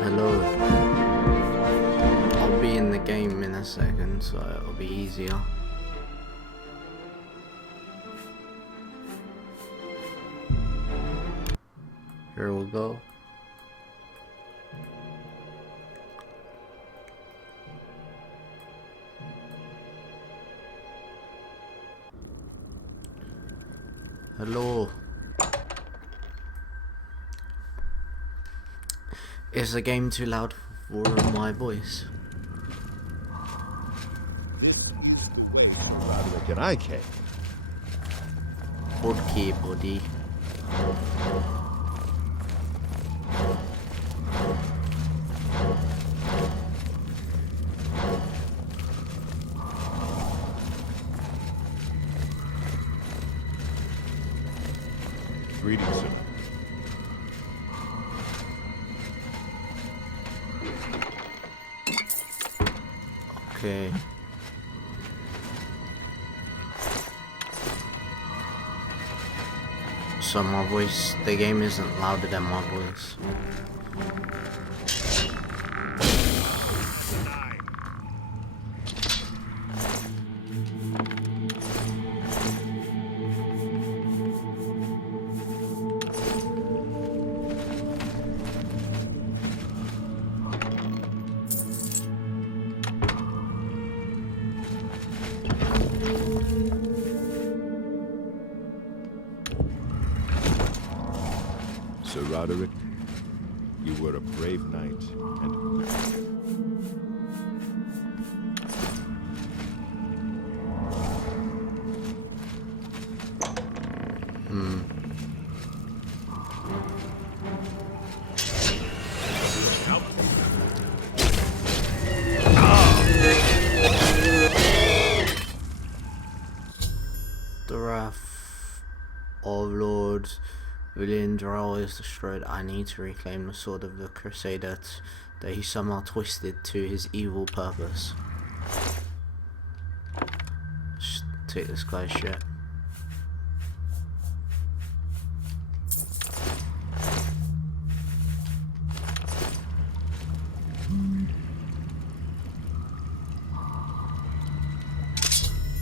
Hello. I'll be in the game in a second, so it'll be easier. Here we go. Hello. Is the game too loud for my voice? Rather can I cake. Okay, buddy. Greetings, sir. Okay. So my voice, the game isn't louder than my voice. Sir Roderick, you were a brave knight, and The wrath of Lord Oblivion is destroyed. I need to reclaim the sword of the Crusader that he somehow twisted to his evil purpose. Just take this guy's shit.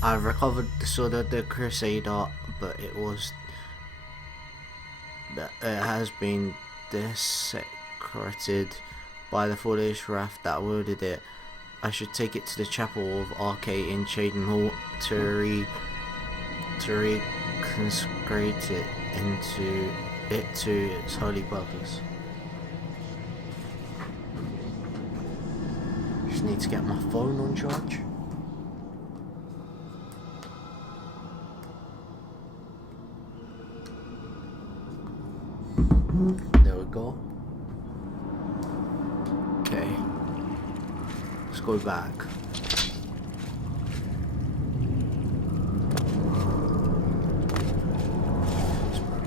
I've recovered the sword of the Crusader, but it has been desecrated by the foolish wrath that wielded it. I should take it to the chapel of Arcade in Chaden Hall to reconsecrate it to its holy purpose. Just need to get my phone on charge. There we go. Okay. Let's go back.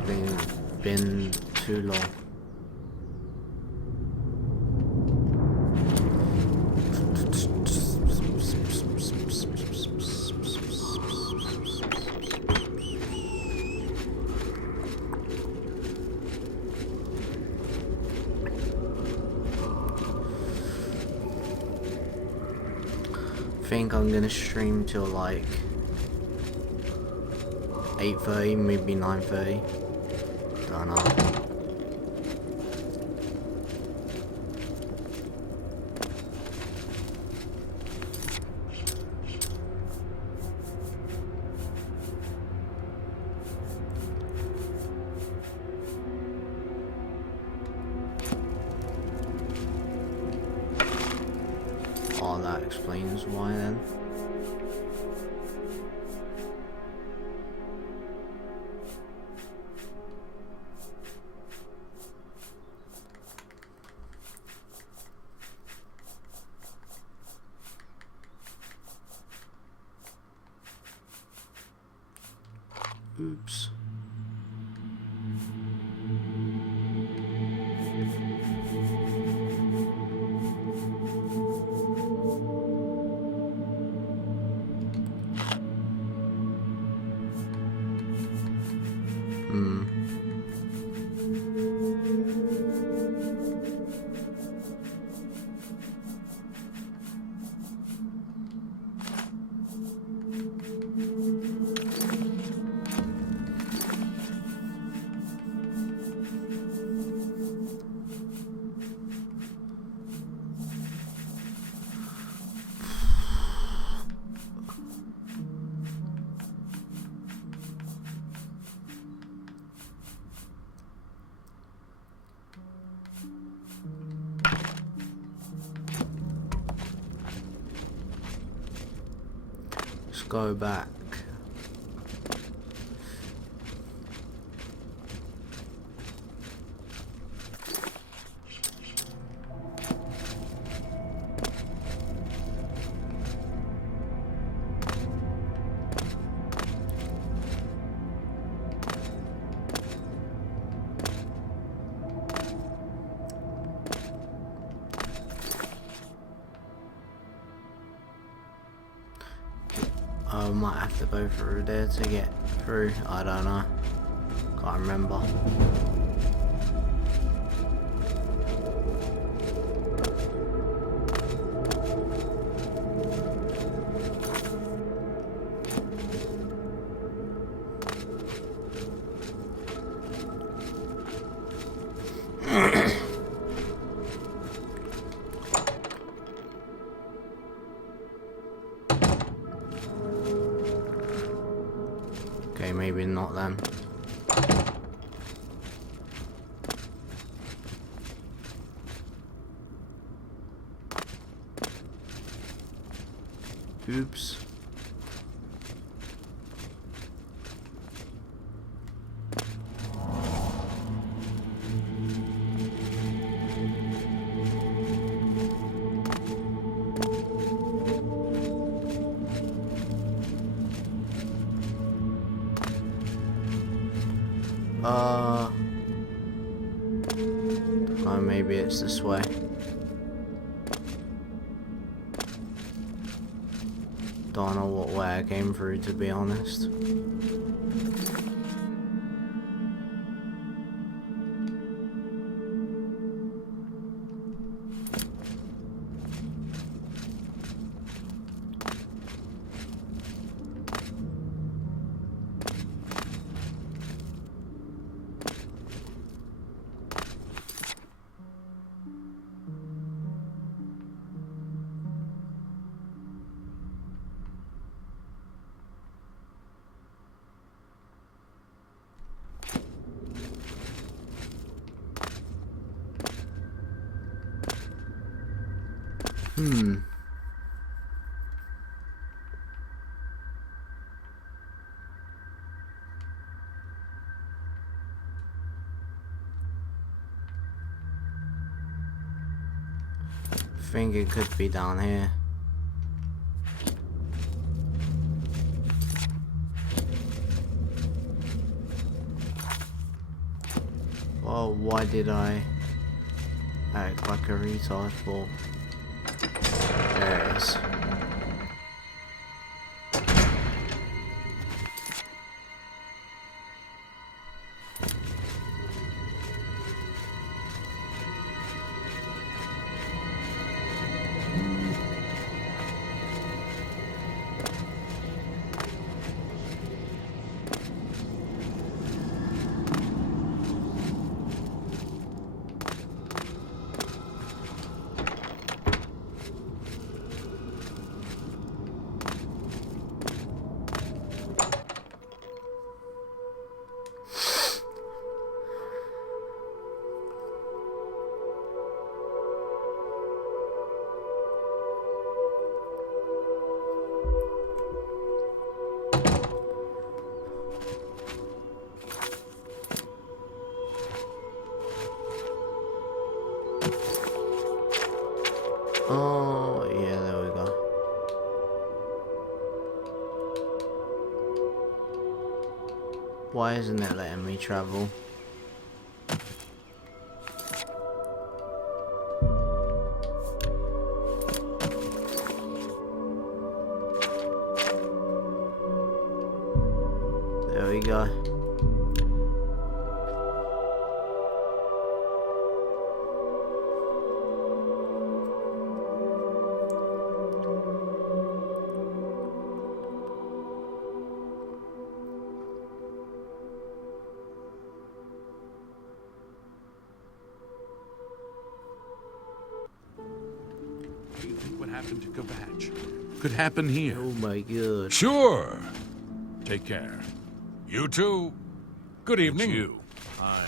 It's been too long. I think I'm gonna stream till like 8:30, maybe 9:30. Don't know. Oh, that explains why then. Oops. Let's go back. I might have to go through there to get through. I don't know. Can't remember. Okay, maybe not then. Oops. Oh, maybe it's this way. Don't know what way I came through, to be honest. I think it could be down here. Well, why did I act like a retard for? There it is. Why isn't it letting me travel? There we go. Do you think what happened to Gavatch could happen here? Oh my god. Sure. Take care. You too. Good evening. You. Hi.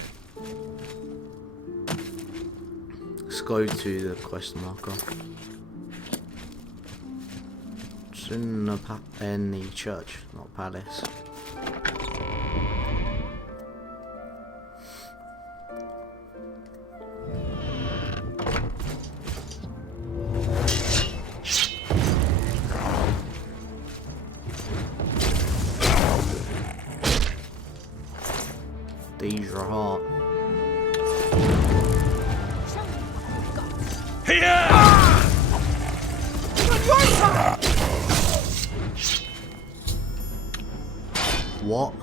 Let's go to the quest marker. It's in the church, not palace. These are hot. What?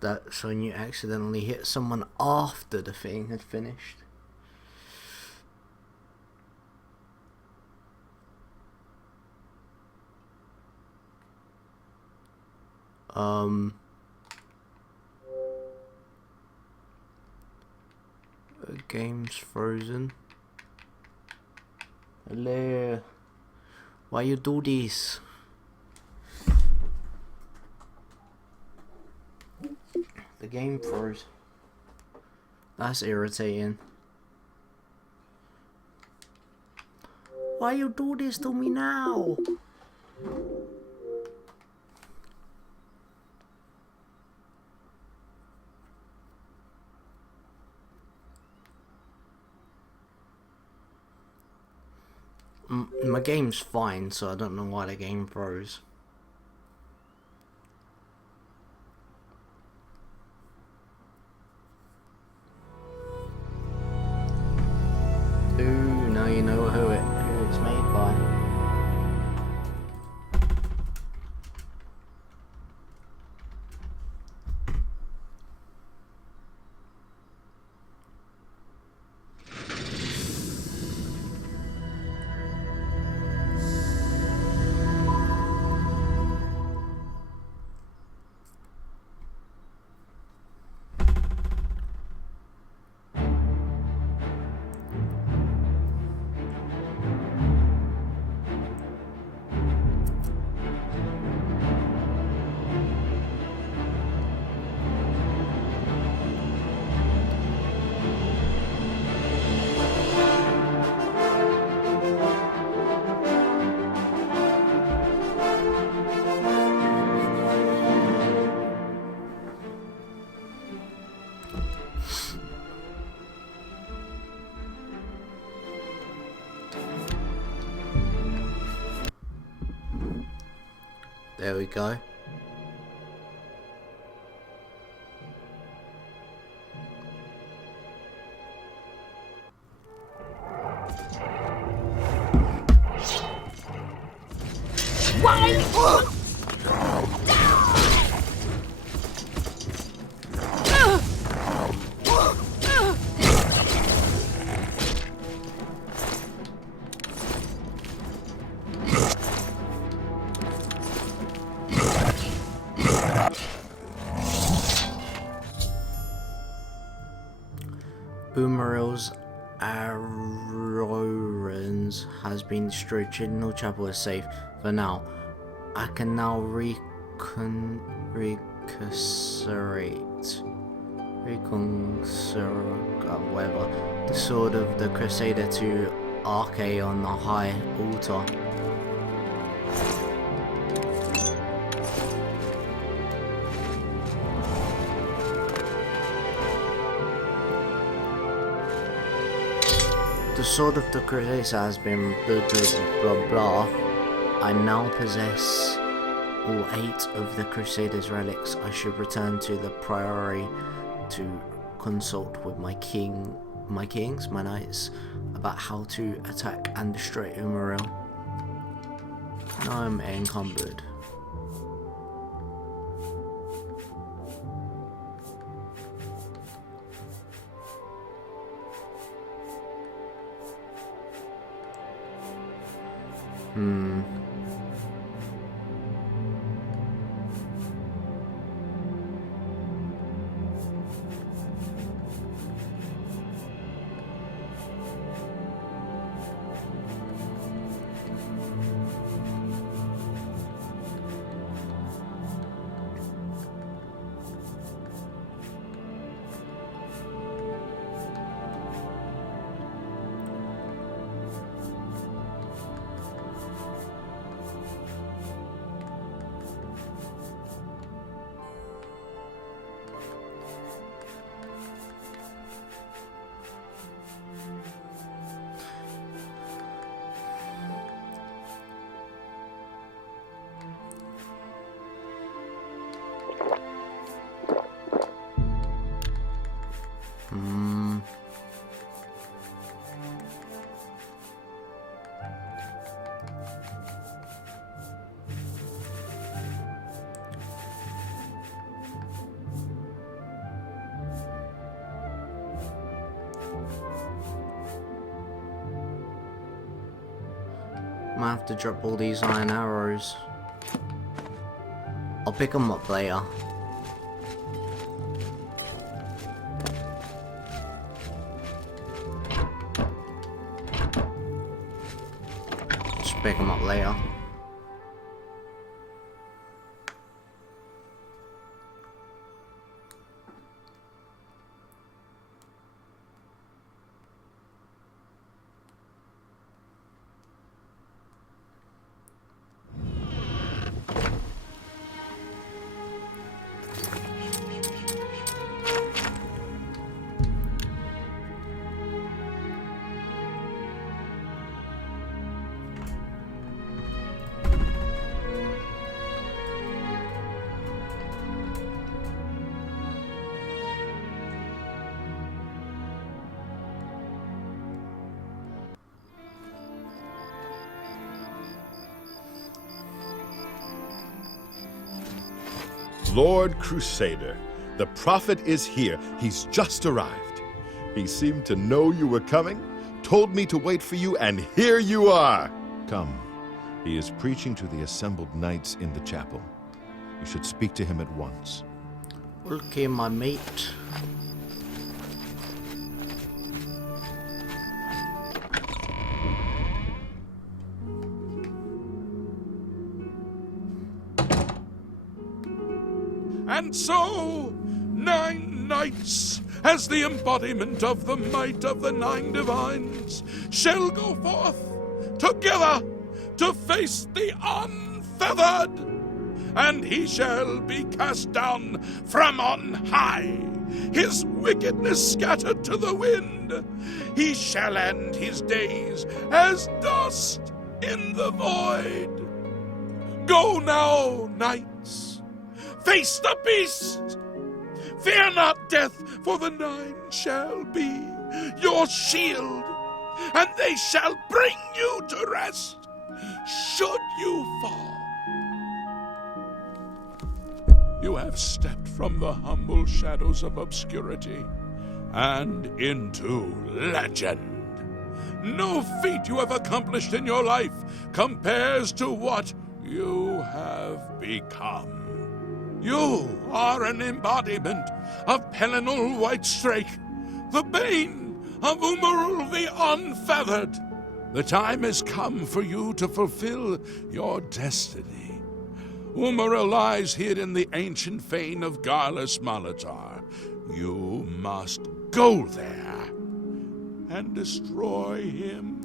That's when you accidentally hit someone after the thing had finished. The game's frozen. Hello. Why you do this? The game froze. That's irritating. Why you do this to me now? My game's fine, so I don't know why the game froze. Ooh, now you know who it's made by. There we go. Boomeril's Arorans has been destroyed. Trinal Chapel is safe for now. I can now reconstruct whatever the sword of the Crusader to Arche on the high altar. The sword of the Crusader has been blah blah blah blah. I now possess all 8 of the Crusaders' relics. I should return to the Priory to consult with my knights, about how to attack and destroy Umaril. Now I'm encumbered. Might have to drop all these iron arrows. I'll pick them up later. Just pick them up later. Lord Crusader, the prophet is here. He's just arrived. He seemed to know you were coming, told me to wait for you, and here you are. Come. He is preaching to the assembled knights in the chapel. You should speak to him at once. Okay, my mate. And so, 9 knights, as the embodiment of the might of the 9 divines, shall go forth together to face the unfeathered, and he shall be cast down from on high, his wickedness scattered to the wind. He shall end his days as dust in the void. Go now, knights. Face the beast! Fear not death, for the 9 shall be your shield, and they shall bring you to rest, should you fall. You have stepped from the humble shadows of obscurity and into legend. No feat you have accomplished in your life compares to what you have become. You are an embodiment of Pelinal Whitestrake, the bane of Umaril the Unfeathered. The time has come for you to fulfill your destiny. Umaril lies hid in the ancient fane of Garlus Molitor. You must go there and destroy him.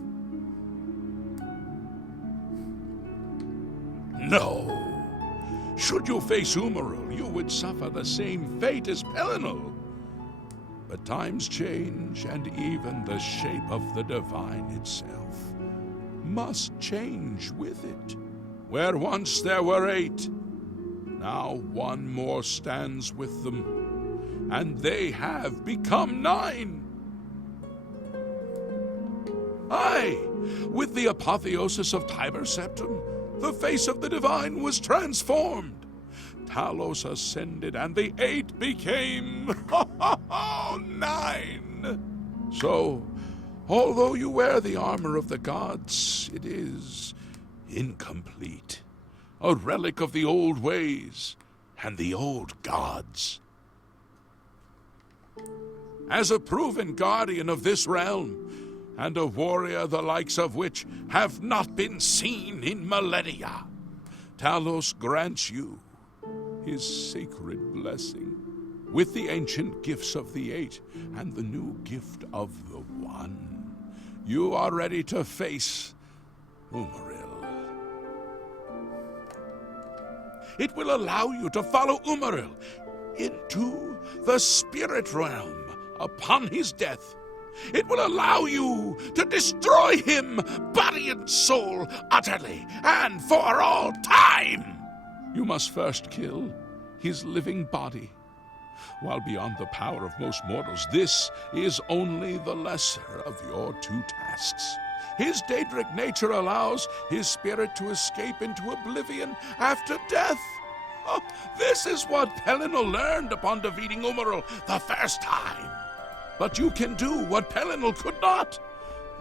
No. Should you face Umaril, you would suffer the same fate as Pelinal. But times change, and even the shape of the divine itself must change with it. Where once there were 8, now one more stands with them, and they have become 9. Aye, with the apotheosis of Tiber Septim, the face of the divine was transformed. Talos ascended, and the 8 became 9. So, although you wear the armor of the gods, it is incomplete, a relic of the old ways and the old gods. As a proven guardian of this realm, and a warrior the likes of which have not been seen in millennia, Talos grants you his sacred blessing, with the ancient gifts of the 8 and the new gift of the 1. You are ready to face Umaril. It will allow you to follow Umaril into the spirit realm upon his death. It will allow you to destroy him, body and soul, utterly and for all time. You must first kill his living body. While beyond the power of most mortals, this is only the lesser of your 2 tasks. His Daedric nature allows his spirit to escape into oblivion after death. Oh, this is what Pelennor learned upon defeating Umaril the first time. But you can do what Pelennor could not.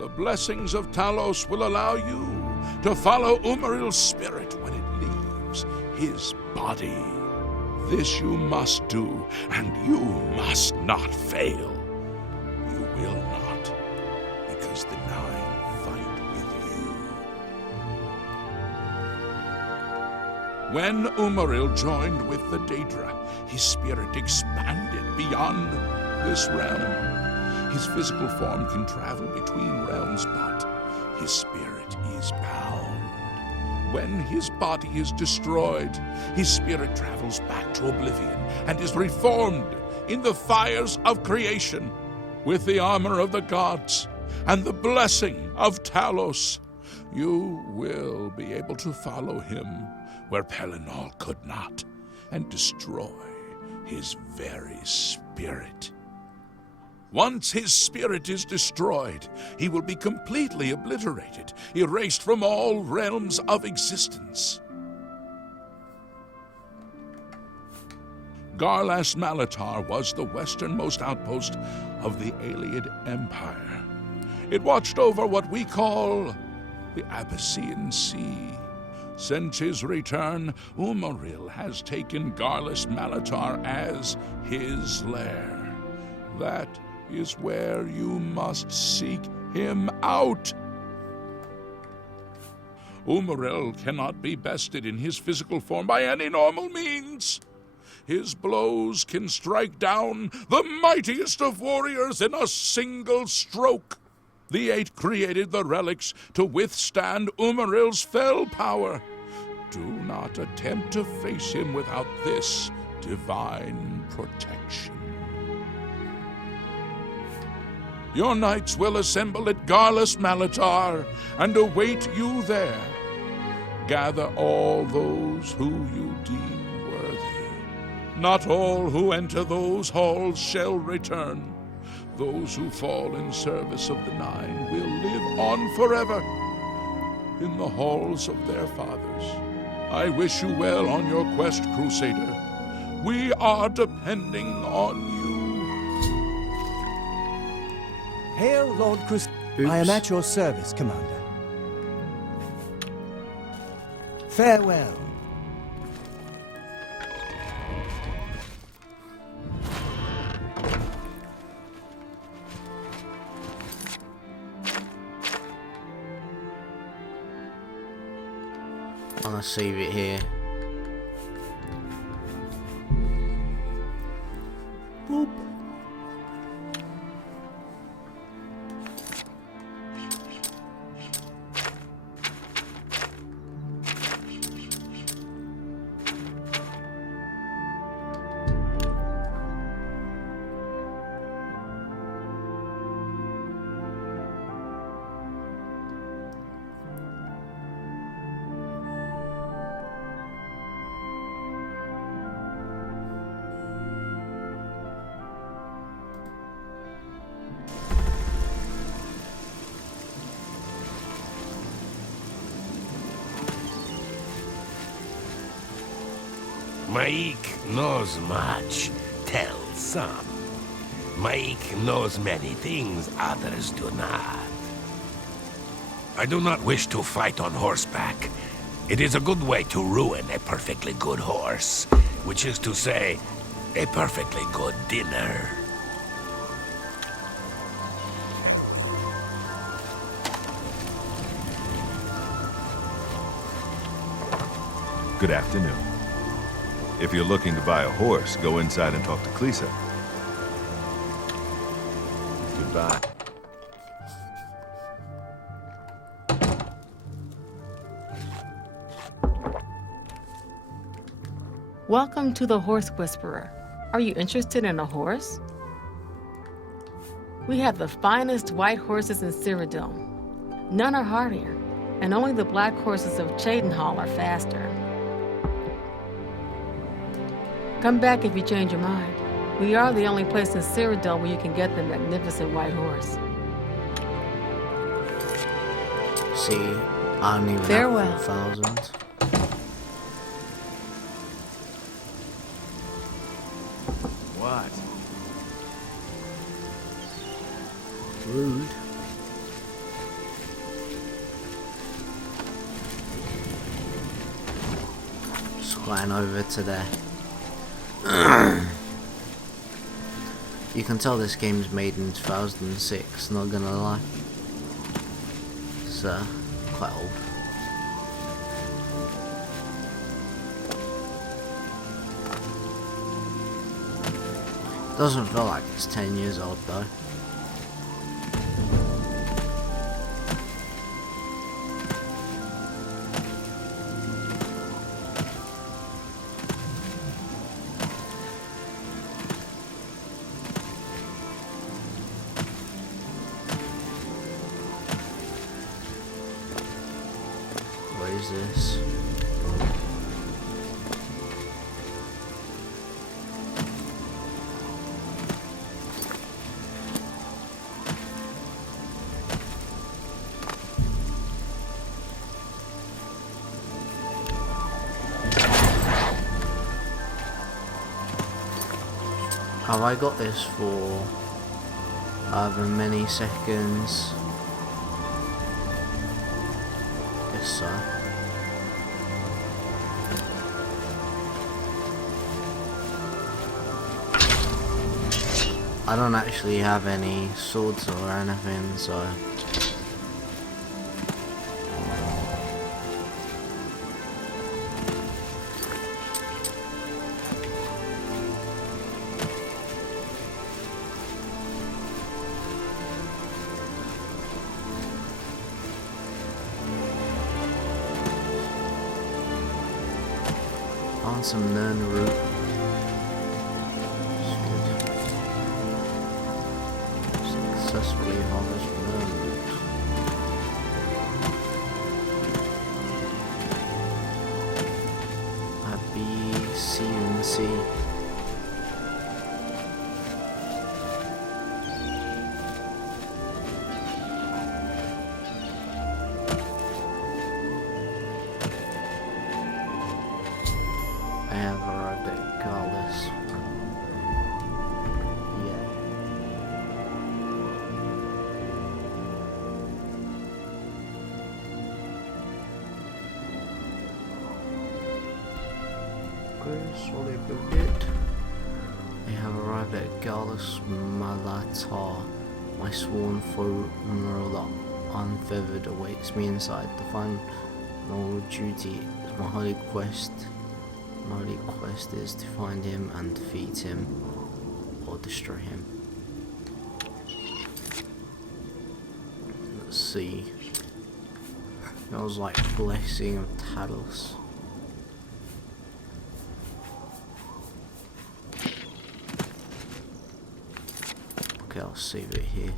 The blessings of Talos will allow you to follow Umaril's spirit when it leaves his body. This you must do, and you must not fail. You will not, because the 9 fight with you. When Umaril joined with the Daedra, his spirit expanded beyond this realm. His physical form can travel between realms, but his spirit is bound. When his body is destroyed, his spirit travels back to Oblivion and is reformed in the fires of creation with the armor of the gods and the blessing of Talos. You will be able to follow him where Pelennor could not and destroy his very spirit. Once his spirit is destroyed, he will be completely obliterated, erased from all realms of existence. Garlas Malatar was the westernmost outpost of the Aeliad Empire. It watched over what we call the Abyssinian Sea. Since his return, Umaril has taken Garlas Malatar as his lair. That is where you must seek him out. Umaril cannot be bested in his physical form by any normal means. His blows can strike down the mightiest of warriors in a single stroke. The 8 created the relics to withstand Umaril's fell power. Do not attempt to face him without this divine protection. Your knights will assemble at Garlas Malatar and await you there. Gather all those who you deem worthy. Not all who enter those halls shall return. Those who fall in service of the 9 will live on forever in the halls of their fathers. I wish you well on your quest, Crusader. We are depending on you. Hail, Lord Crusader. I am at your service, Commander. Farewell. I'm gonna save it here. Boop. Maik knows much, tells some. Maik knows many things others do not. I do not wish to fight on horseback. It is a good way to ruin a perfectly good horse, which is to say, a perfectly good dinner. Good afternoon. If you're looking to buy a horse, go inside and talk to Klisa. Goodbye. Welcome to the Horse Whisperer. Are you interested in a horse? We have the finest white horses in Cyrodiil. None are hardier, and only the black horses of Cheydinhal are faster. Come back if you change your mind. We are the only place in Cyrodiil where you can get the magnificent white horse. See, I don't even Farewell. have 4,000. What? Rude. Sliding over to there. You can tell this game's made in 2006, not gonna lie. It's quite old. Doesn't feel like it's 10 years old though. What is this? Have I got this for however many seconds? Guess so. I don't actually have any swords or anything, so found some nern root. Successfully harvest nern root. A B, C, and C. I have arrived at Garlus. Yeah. Okay, sorry about it. I have arrived at Garlus Malatar. My sworn foe Marilla unfeathered awaits me inside. The final duty is my holy quest. My only quest is to find him and defeat him, or destroy him. Let's see. That was like Blessing of Talos. Okay, I'll save it here.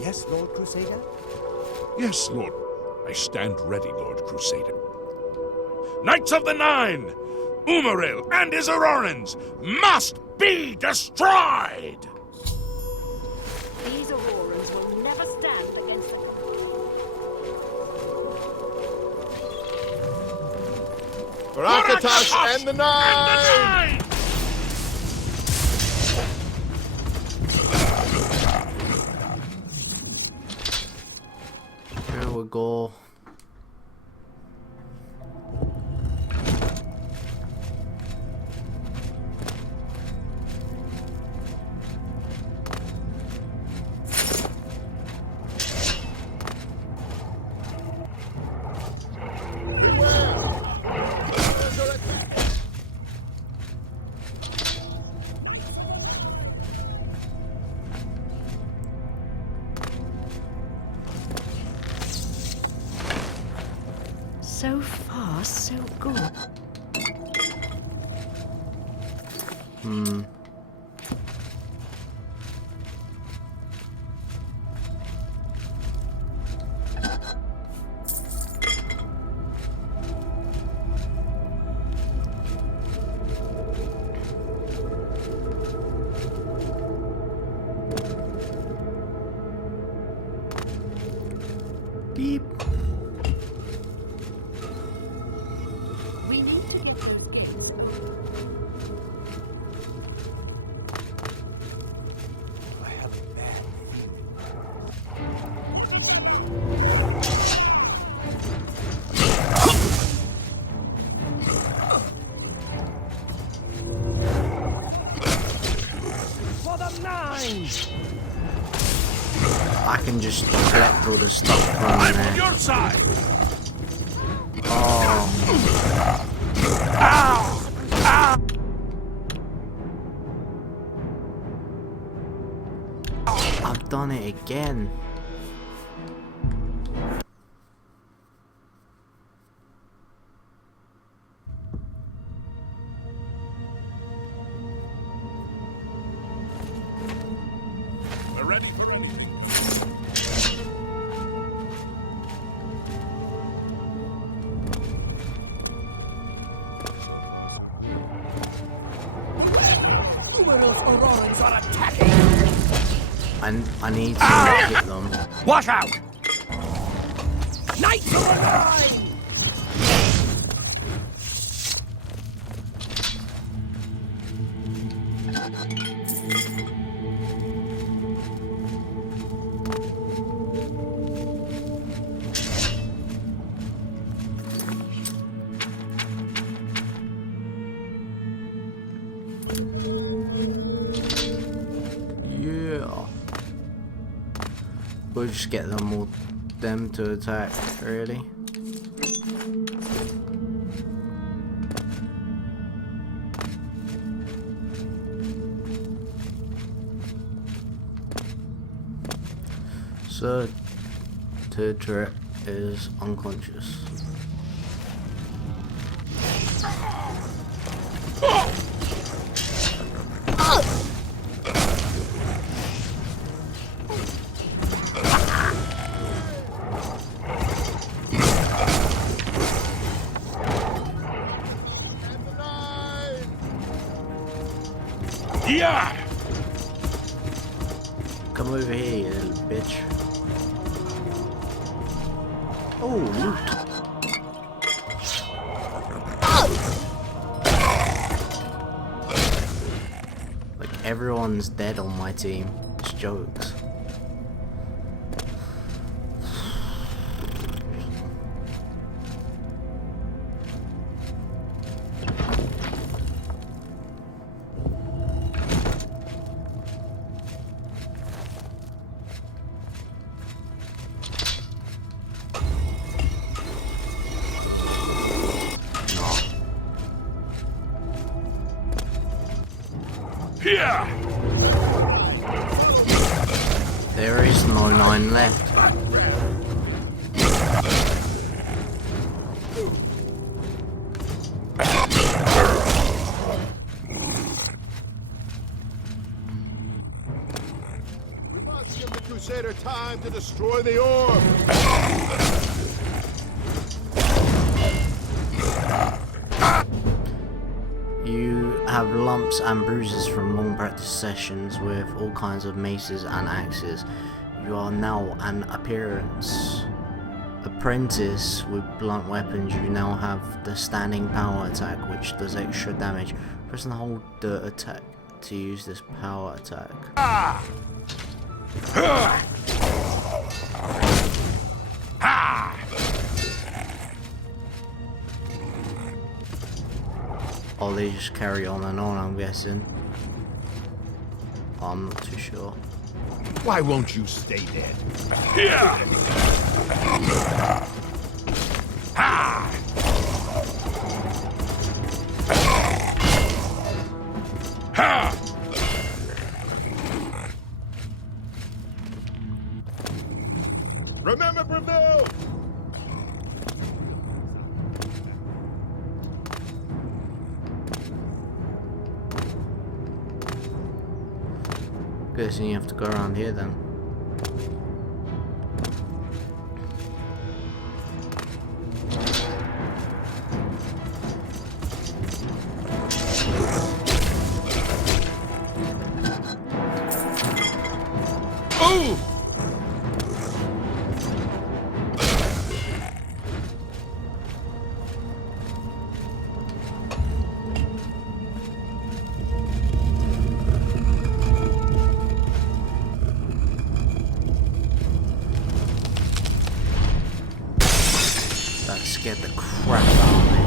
Yes, Lord Crusader? Yes, Lord. I stand ready, Lord Crusader. Knights of the Nine! Umaril and his Aurorans must be destroyed! These Aurorans will never stand against the... For Akatosh and the Nine! Here we go. So far, so good. Beep. We need to get those gates. I have a bad feeling. For the Nine! I can just collect all the stuff from I'm on there. your side! I've done it again. We're ready for it. Umaril's Aurorans are attacking! I need to hit them. Watch out! Knights of the Nine! Yeah. We'll just get them to attack, really. So, Tidra is unconscious. Yeah! Come over here, you little bitch. Oh, loot. Like, everyone's dead on my team. It's jokes. Here! There is no 9 left. We must give the Crusader time to destroy the orb! have lumps and bruises from long practice sessions with all kinds of maces and axes. You are now an apprentice with blunt weapons. You now have the standing power attack, which does extra damage. Press and hold the attack to use this power attack. Oh, they just carry on and on, I'm guessing. Oh, I'm not too sure. Why won't you stay dead? Remember Breville! Guessing you have to go around here then. Oh! That scared the crap out of me.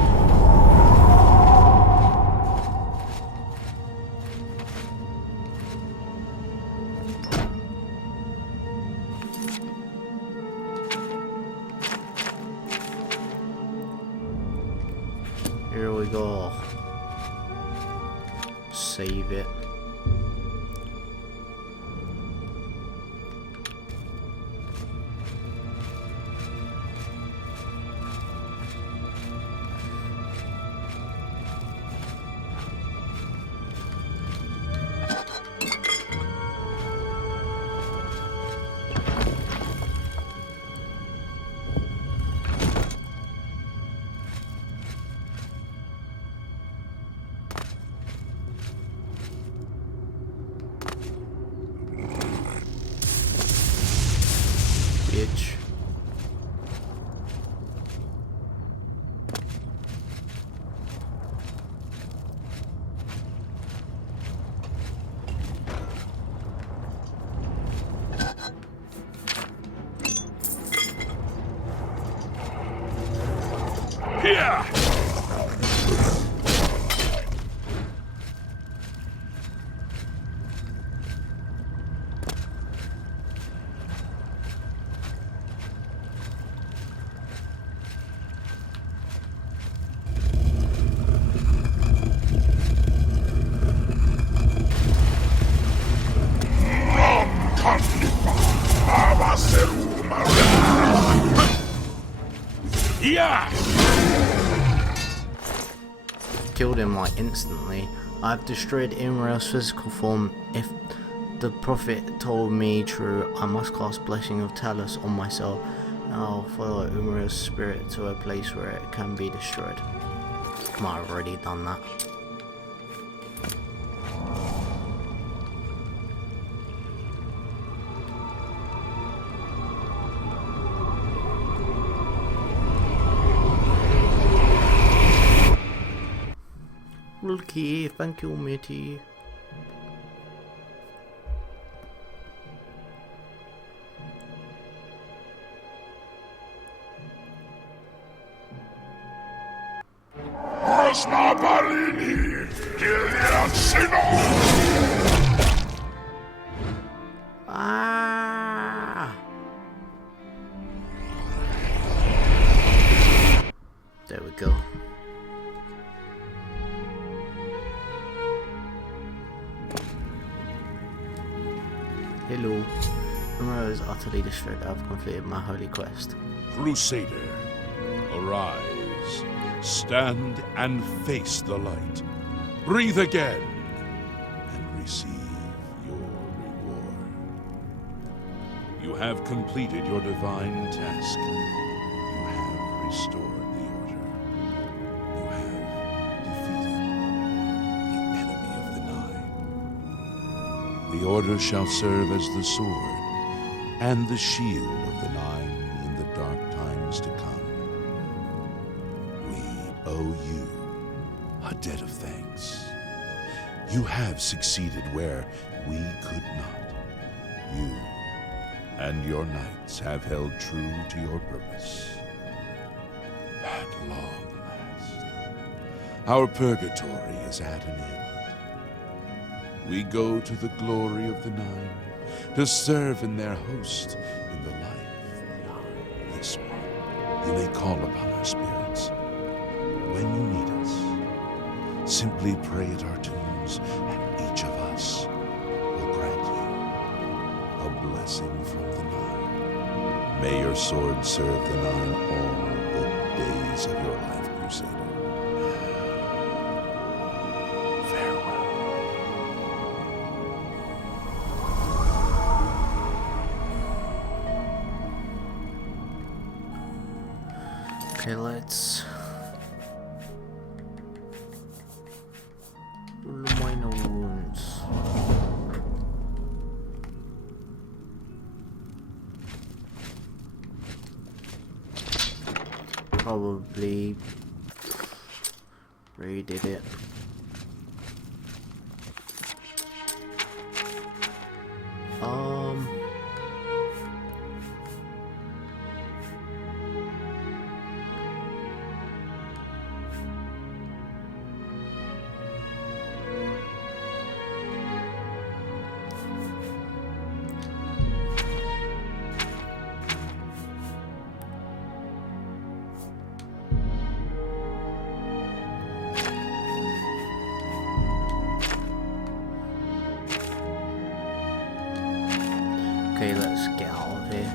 Here we go. Save it. Bitch. Here! Yeah! Killed him like instantly. I've destroyed Imrael's physical form. If the prophet told me true, I must cast Blessing of Talus on myself. Now I'll follow Imrael's spirit to a place where it can be destroyed. Might have already done that. Okay, thank you, matey. Ah! There we go. Hello. Imra is utterly destroyed. I've completed my holy quest. Crusader, arise, stand and face the light. Breathe again and receive your reward. You have completed your divine task. You have restored the order. You have defeated the enemy. The order shall serve as the sword and the shield of the Nine in the dark times to come. We owe you a debt of thanks. You have succeeded where we could not. You and your knights have held true to your purpose. At long last, our purgatory is at an end. We go to the glory of the Nine to serve in their host in the life beyond this one. You may call upon our spirits when you need us. Simply pray at our tombs, and each of us will grant you a blessing from the Nine. May your sword serve the Nine all the days of your life, Crusader. Farewell. Okay, let's minor wounds. Probably redid it. Okay, let's get out of here.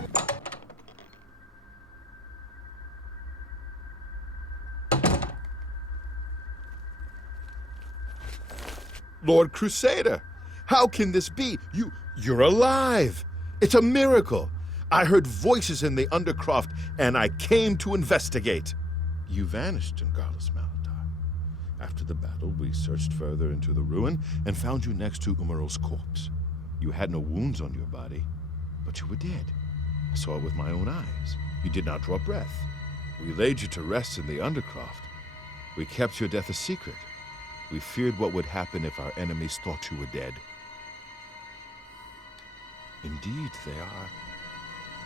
Lord Crusader, how can this be? You're alive. It's a miracle. I heard voices in the Undercroft, and I came to investigate. You vanished in Garlus Malatar. After the battle, we searched further into the ruin and found you next to Umarul's corpse. You had no wounds on your body, but you were dead. I saw it with my own eyes. You did not draw breath. We laid you to rest in the Undercroft. We kept your death a secret. We feared what would happen if our enemies thought you were dead. Indeed, they are.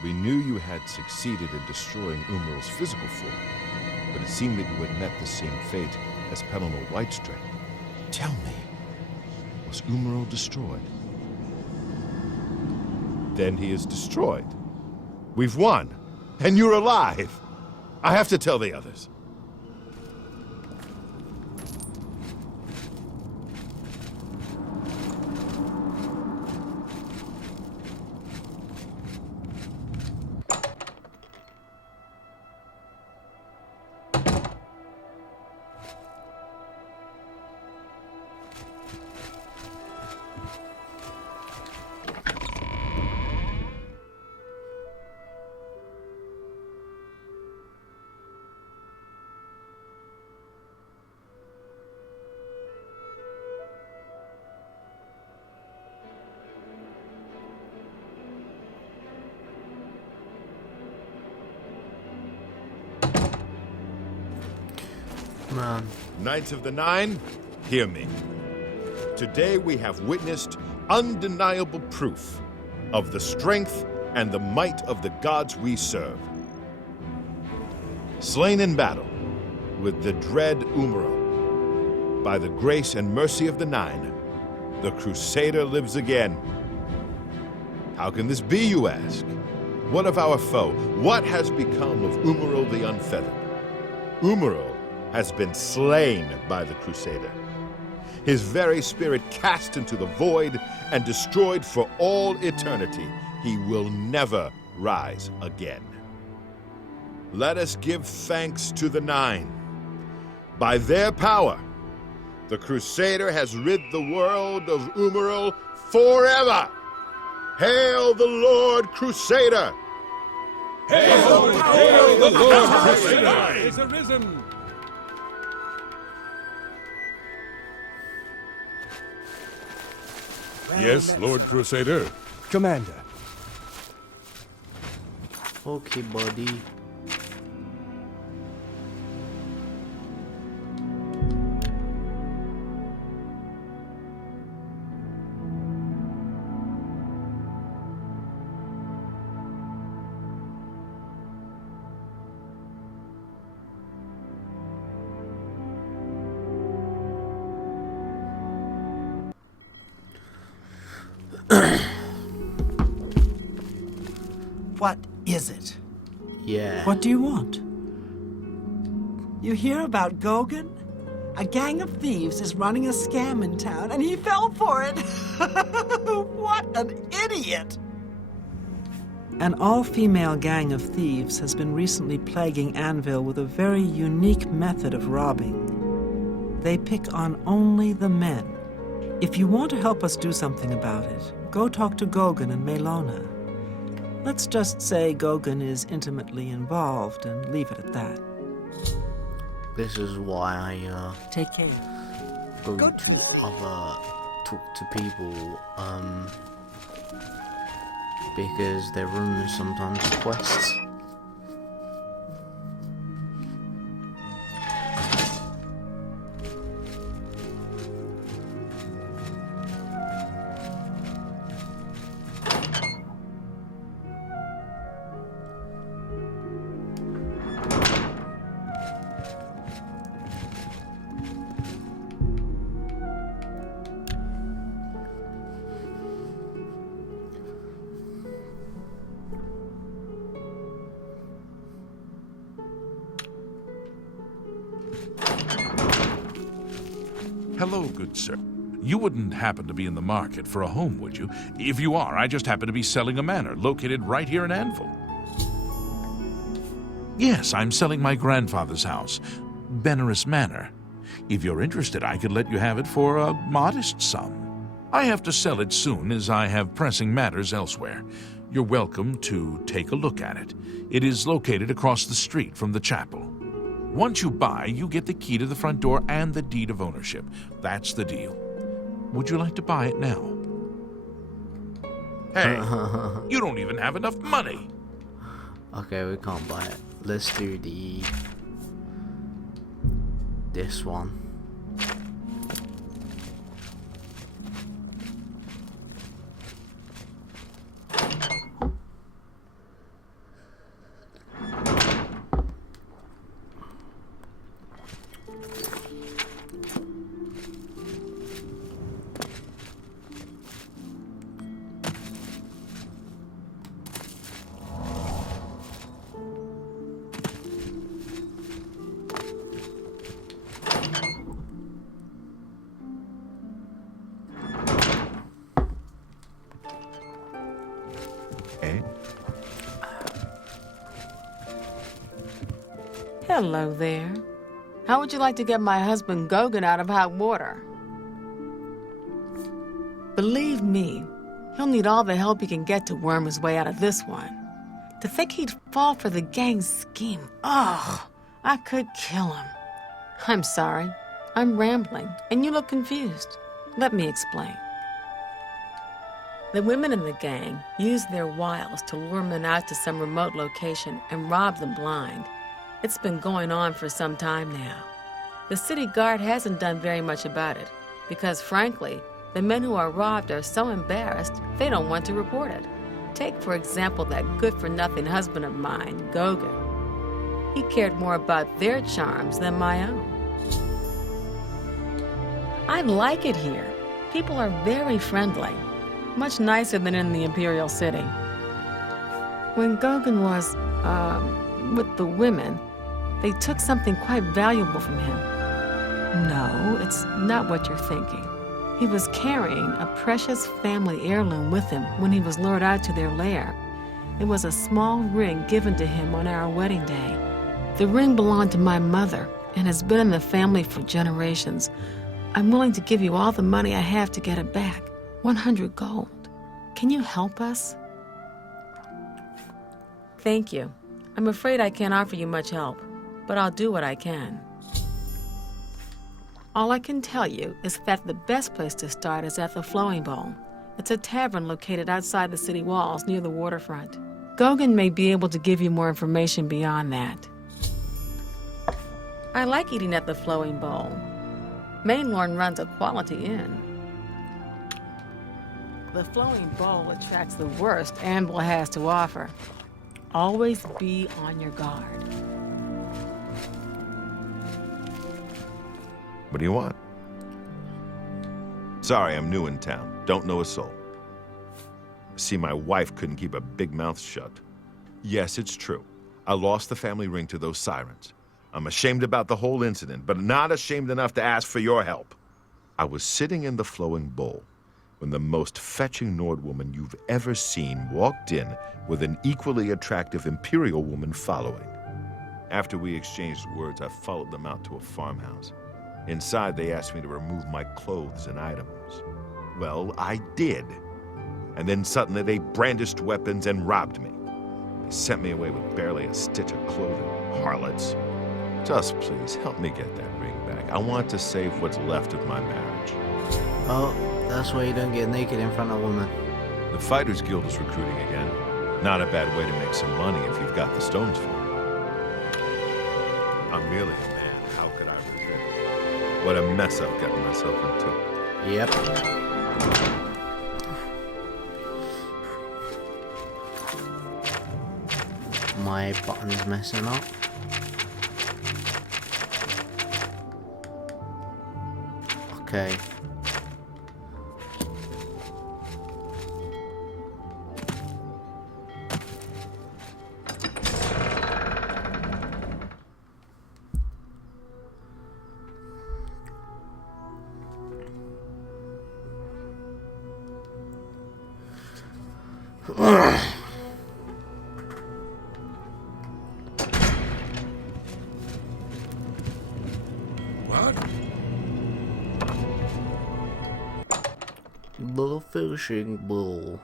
We knew you had succeeded in destroying Umarul's physical form, but it seemed that you had met the same fate as Pelennor Whitestrake. Tell me, was Umarul destroyed? Then he is destroyed. We've won, and you're alive. I have to tell the others. Man. Knights of the Nine, hear me. Today we have witnessed undeniable proof of the strength and the might of the gods we serve. Slain in battle with the dread Umarul, by the grace and mercy of the Nine, the Crusader lives again. How can this be, you ask? What of our foe? What has become of Umarul the Unfeathered? Umarul has been slain by the Crusader. His very spirit cast into the void and destroyed for all eternity. He will never rise again. Let us give thanks to the Nine. By their power, the Crusader has rid the world of Umarul forever. Hail the Lord Crusader! Hail the Lord Crusader is arisen! Yes, Lord Crusader. Commander, Okay, buddy. What is it? Yeah. What do you want? You hear about Gogan? A gang of thieves is running a scam in town, and he fell for it. What an idiot! An all-female gang of thieves has been recently plaguing Anvil with a very unique method of robbing. They pick on only the men. If you want to help us do something about it, go talk to Gogan and Melona. Let's just say Gogan is intimately involved and leave it at that. This is why I Take care. go to other talk to people because their rooms sometimes requests. Hello, good sir. You wouldn't happen to be in the market for a home, would you? If you are, I just happen to be selling a manor located right here in Anvil. Yes, I'm selling my grandfather's house, Benaris Manor. If you're interested, I could let you have it for a modest sum. I have to sell it soon, as I have pressing matters elsewhere. You're welcome to take a look at it. It is located across the street from the chapel. Once you buy, you get the key to the front door and the deed of ownership. That's the deal. Would you like to buy it now? Hey, you don't even have enough money. Okay, we can't buy it. Let's do this one. Hello there. How would you like to get my husband Gogan out of hot water? Believe me, he'll need all the help he can get to worm his way out of this one. To think he'd fall for the gang's scheme. Ugh, I could kill him. I'm sorry. I'm rambling, and you look confused. Let me explain. The women in the gang use their wiles to lure men out to some remote location and rob them blind. It's been going on for some time now. The city guard hasn't done very much about it because, frankly, the men who are robbed are so embarrassed they don't want to report it. Take, for example, that good-for-nothing husband of mine, Gogan. He cared more about their charms than my own. I like it here. People are very friendly, much nicer than in the Imperial City. When Gogan was, with the women, they took something quite valuable from him. No, it's not what you're thinking. He was carrying a precious family heirloom with him when he was lured out to their lair. It was a small ring given to him on our wedding day. The ring belonged to my mother and has been in the family for generations. I'm willing to give you all the money I have to get it back, 100 gold. Can you help us? Thank you. I'm afraid I can't offer you much help, but I'll do what I can. All I can tell you is that the best place to start is at the Flowing Bowl. It's a tavern located outside the city walls near the waterfront. Gauguin may be able to give you more information beyond that. I like eating at the Flowing Bowl. Mainlorn runs a quality inn. The Flowing Bowl attracts the worst Anvil has to offer. Always be on your guard. What do you want? Sorry, I'm new in town. Don't know a soul. See, my wife couldn't keep a big mouth shut. Yes, it's true. I lost the family ring to those sirens. I'm ashamed about the whole incident, but not ashamed enough to ask for your help. I was sitting in the Flowing Bowl when the most fetching Nord woman you've ever seen walked in with an equally attractive Imperial woman following. After we exchanged words, I followed them out to a farmhouse. Inside, they asked me to remove my clothes and items. Well, I did. And then suddenly they brandished weapons and robbed me. They sent me away with barely a stitch of clothing. Harlots. Just please, help me get that ring back. I want to save what's left of my marriage. Oh, that's why you don't get naked in front of women. The Fighters Guild is recruiting again. Not a bad way to make some money if you've got the stones for it. I'm really a man. How could I resist? What a mess I've gotten myself into. Yep. My button's messing up. Okay. What? The fishing bull.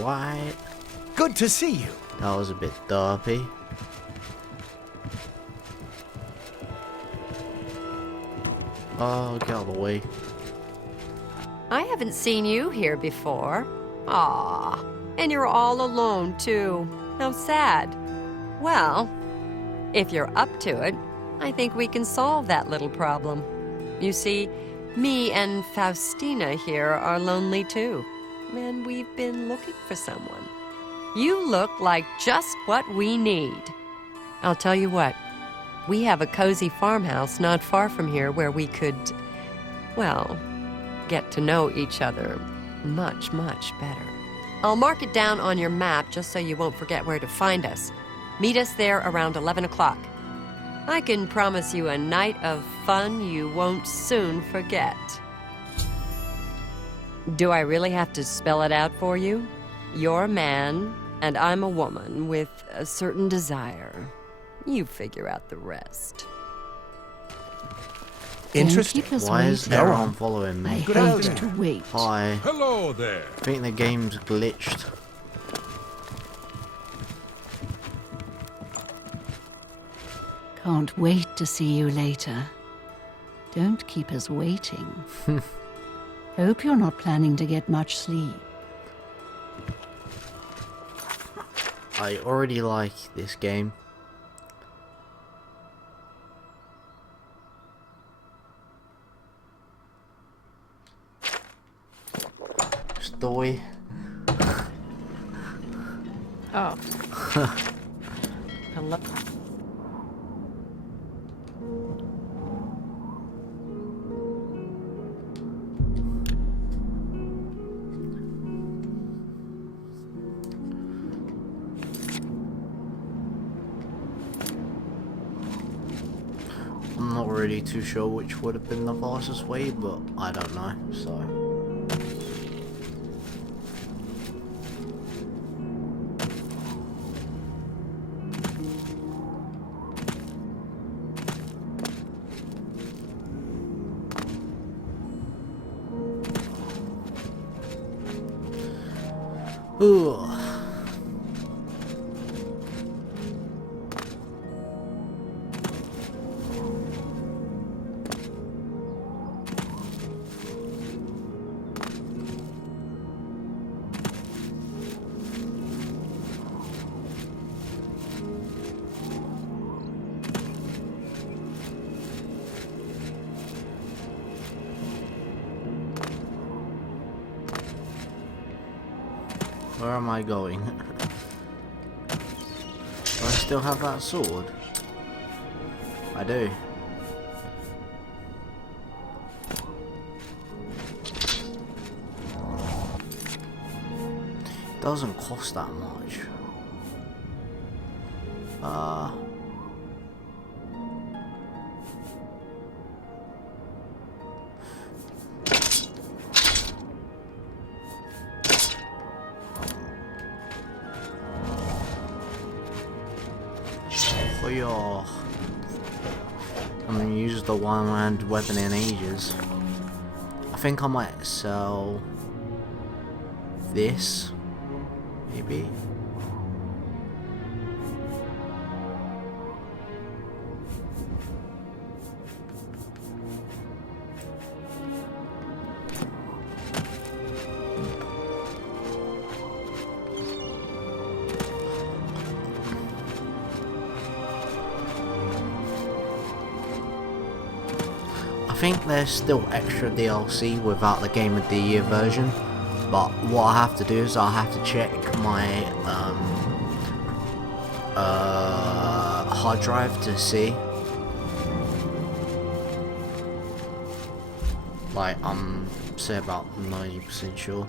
What? Good to see you. That was a bit derpy. Oh, get out of the way. I haven't seen you here before. Aw, and you're all alone, too. How sad. Well, if you're up to it, I think we can solve that little problem. You see, me and Faustina here are lonely, too. And we've been looking for someone. You look like just what we need. I'll tell you what. We have a cozy farmhouse not far from here where we could, well, get to know each other much, much better. I'll mark it down on your map just so you won't forget where to find us. Meet us there around 11 o'clock. I can promise you a night of fun you won't soon forget. Do I really have to spell it out for you? You're a man, and I'm a woman with a certain desire. You figure out the rest. Interesting. Keep us Why is waiting. everyone following me? I Good hate idea. to wait. Hi. Hello there. I think the game's glitched. Can't wait to see you later. Don't keep us waiting. Hope you're not planning to get much sleep. I already like this game. Story. Oh. Hello. I'm not really too sure which would have been the fastest way, but I don't know, so. Ooh. Where am I going? Do I still have that sword? I do. Doesn't cost that much. For your... I haven't used the one-handed weapon in ages. I think I might sell this, maybe. I think there's still extra DLC without the Game of the Year version, but what I have to do is I have to check my hard drive to see. Like, I'm say about 90% sure.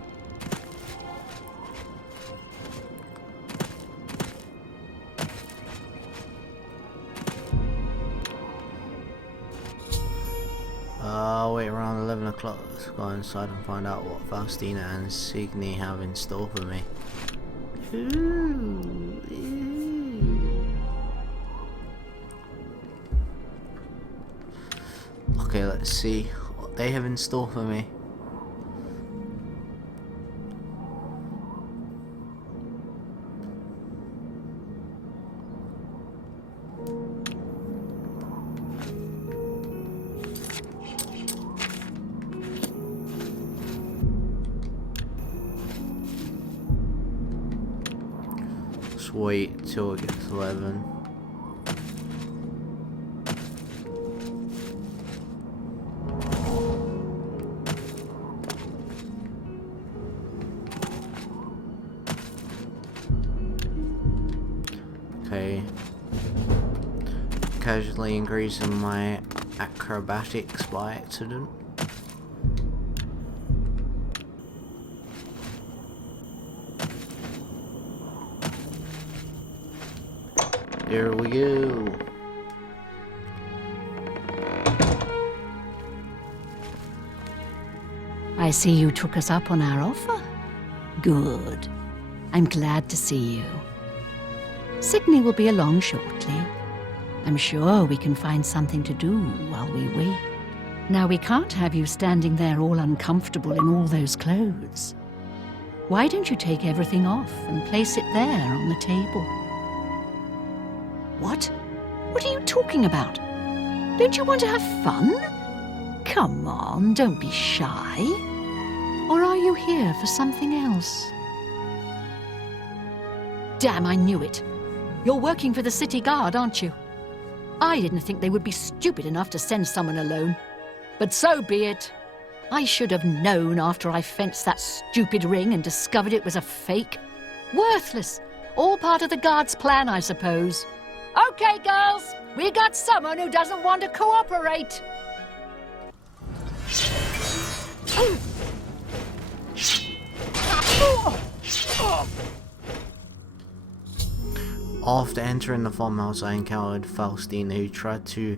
Wait around 11 o'clock. Let's go inside and find out what Faustina and Signy have in store for me. Okay, let's see what they have in store for me. Wait till it gets 11. Okay. Casually increasing my acrobatics by accident. Here we go. I see you took us up on our offer. Good. I'm glad to see you. Signy will be along shortly. I'm sure we can find something to do while we wait. Now, we can't have you standing there all uncomfortable in all those clothes. Why don't you take everything off and place it there on the table? What? What are you talking about? Don't you want to have fun? Come on, don't be shy. Or are you here for something else? Damn, I knew it. You're working for the city guard, aren't you? I didn't think they would be stupid enough to send someone alone. But so be it. I should have known after I fenced that stupid ring and discovered it was a fake. Worthless. All part of the guard's plan, I suppose. Okay, girls, we got someone who doesn't want to cooperate. After entering the farmhouse, I encountered Faustina, who tried to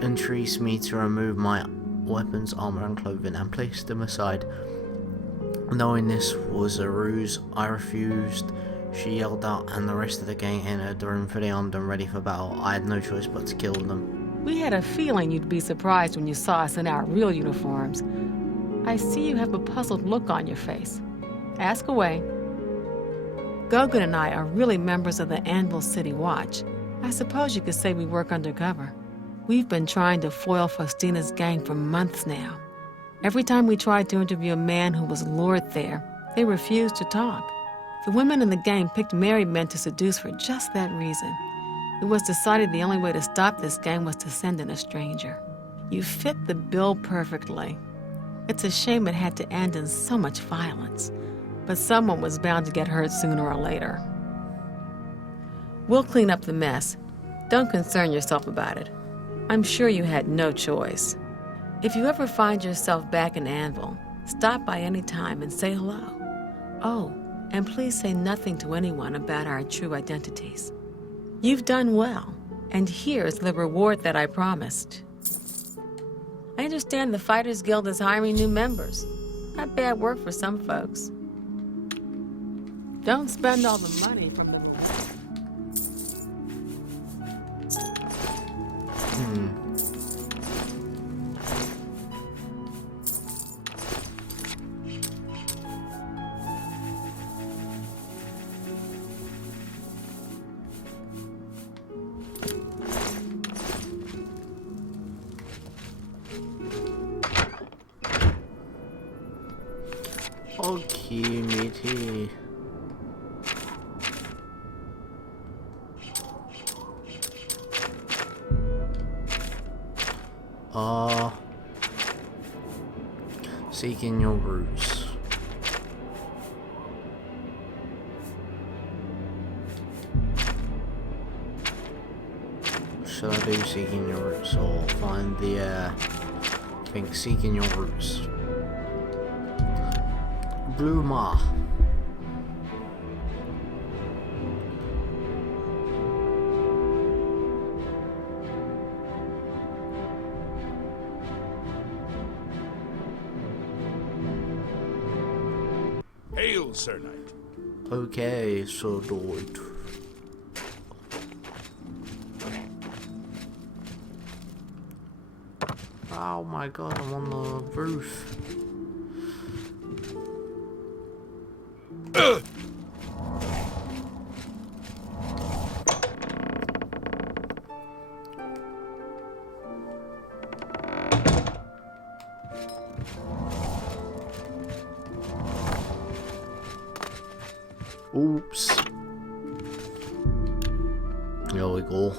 entice me to remove my weapons, armor, and clothing and place them aside. Knowing this was a ruse, I refused. She yelled out, and the rest of the gang entered the room fully armed and ready for battle. I had no choice but to kill them. We had a feeling you'd be surprised when you saw us in our real uniforms. I see you have a puzzled look on your face. Ask away. Gogan and I are really members of the Anvil City Watch. I suppose you could say we work undercover. We've been trying to foil Faustina's gang for months now. Every time we tried to interview a man who was lured there, they refused to talk. The women in the gang picked married men to seduce for just that reason. It was decided the only way to stop this gang was to send in a stranger. You fit the bill perfectly. It's a shame it had to end in so much violence, but someone was bound to get hurt sooner or later. We'll clean up the mess. Don't concern yourself about it. I'm sure you had no choice. If you ever find yourself back in Anvil, stop by any time and say hello. Oh, and please say nothing to anyone about our true identities. You've done well, and here's the reward that I promised. I understand the Fighters Guild is hiring new members. Not bad work for some folks. Don't spend all the money from the Okay, matey. Seeking your roots. Should I do seeking your roots or find the I think seeking your roots. Bloomer. Hail, Sir Knight. Okay, so Lord. Oh my god, I'm on the roof. Oops. There we go.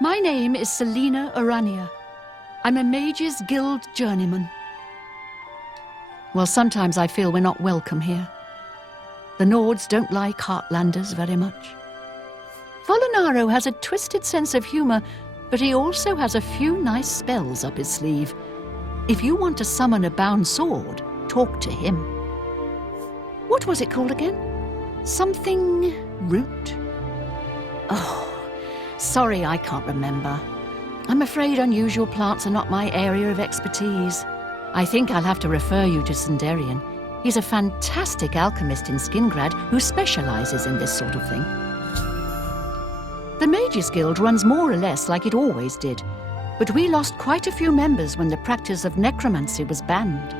My name is Selina Arania. I'm a Mages Guild journeyman. Well, sometimes I feel we're not welcome here. The Nords don't like Heartlanders very much. Volinaro has a twisted sense of humor, but he also has a few nice spells up his sleeve. If you want to summon a bound sword, talk to him. What was it called again? Something root? Oh, sorry, I can't remember. I'm afraid unusual plants are not my area of expertise. I think I'll have to refer you to Sundarian. He's a fantastic alchemist in Skingrad who specializes in this sort of thing. The Mages Guild runs more or less like it always did, but we lost quite a few members when the practice of necromancy was banned.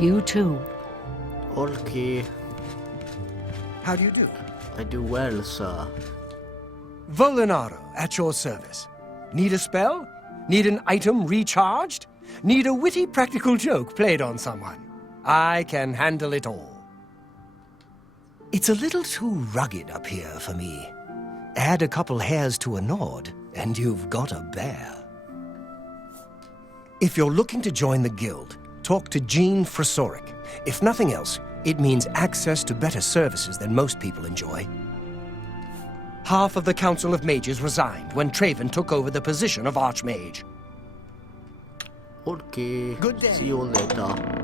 You too. Okay. How do you do? I do well, sir. Volinaro, at your service. Need a spell? Need an item recharged? Need a witty practical joke played on someone? I can handle it all. It's a little too rugged up here for me. Add a couple hairs to a Nord, and you've got a bear. If you're looking to join the guild, talk to Jean Frasoric. If nothing else, it means access to better services than most people enjoy. Half of the Council of Mages resigned when Traven took over the position of Archmage. Okay. Good day. See you later.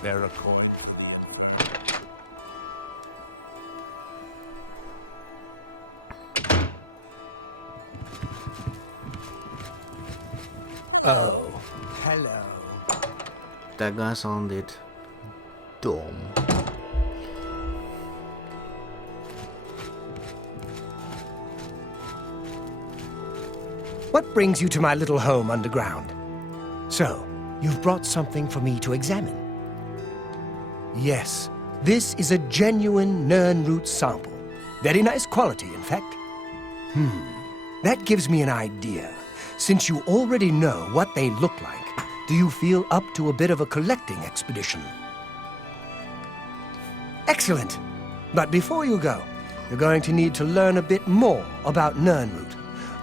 spare a coin? Oh, hello. That guy sounded dumb. What brings you to my little home underground? So, you've brought something for me to examine. Yes, this is a genuine Nirnroot sample. Very nice quality, in fact. That gives me an idea. Since you already know what they look like, do you feel up to a bit of a collecting expedition? Excellent. But before you go, you're going to need to learn a bit more about Nirnroot.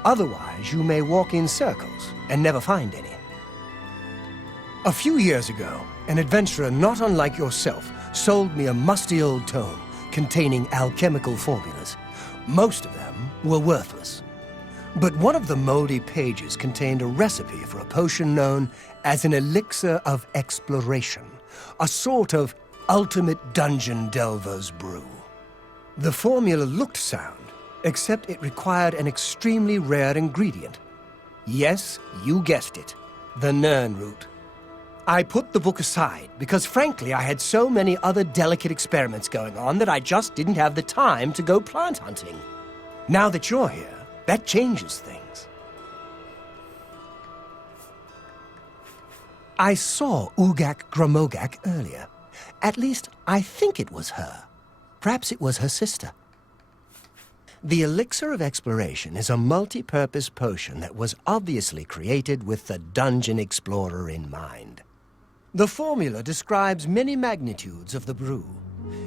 Otherwise, you may walk in circles and never find any. A few years ago, an adventurer not unlike yourself sold me a musty old tome containing alchemical formulas. Most of them were worthless. But one of the moldy pages contained a recipe for a potion known as an elixir of exploration, a sort of ultimate dungeon delver's brew. The formula looked sound, except it required an extremely rare ingredient. Yes, you guessed it, the Nirnroot. I put the book aside because, frankly, I had so many other delicate experiments going on that I just didn't have the time to go plant hunting. Now that you're here, that changes things. I saw Ugak Gramogak earlier. At least, I think it was her. Perhaps it was her sister. The Elixir of Exploration is a multi-purpose potion that was obviously created with the dungeon explorer in mind. The formula describes many magnitudes of the brew.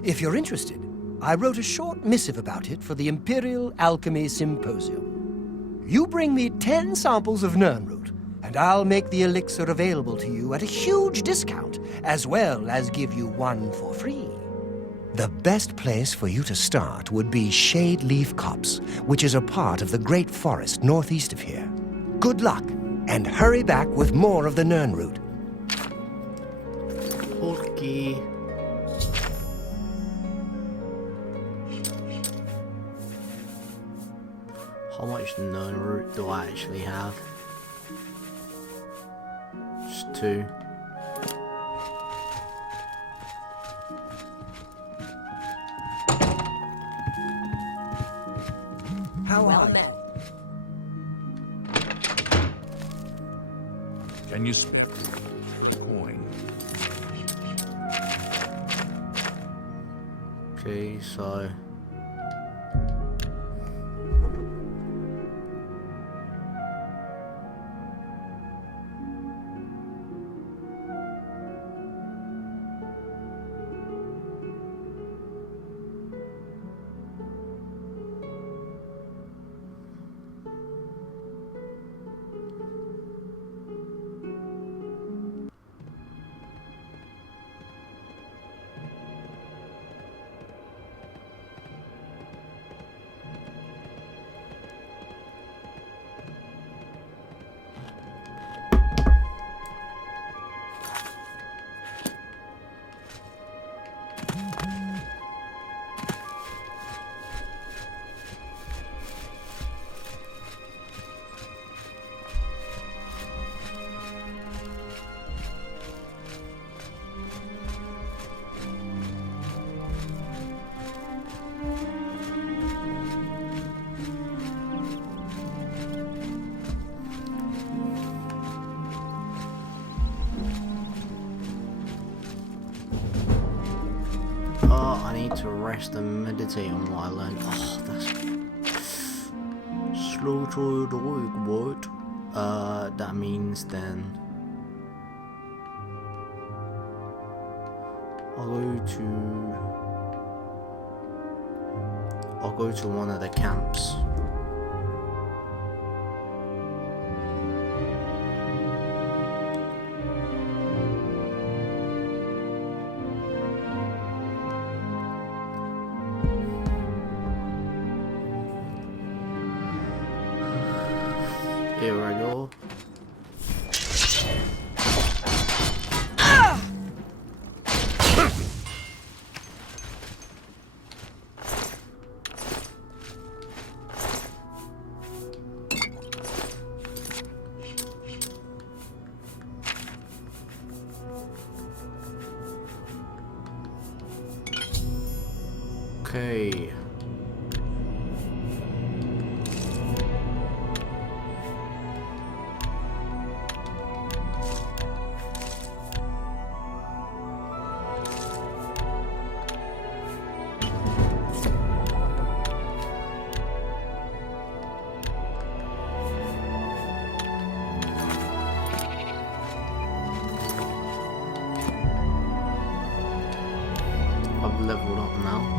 If you're interested, I wrote a short missive about it for the Imperial Alchemy Symposium. You bring me 10 samples of Nirnroot, and I'll make the elixir available to you at a huge discount, as well as give you one for free. The best place for you to start would be Shade Leaf Copse, which is a part of the Great Forest northeast of here. Good luck, and hurry back with more of the Nirnroot. Okay. How much Nirnroot do I actually have? Just 2. How Well are you? met. Can you spare a coin? Okay, so I need to rest and meditate on what I learned. Oh, that's slow to the word. That means then I'll go to one of the camps. Here I go. Okay. I've leveled up now.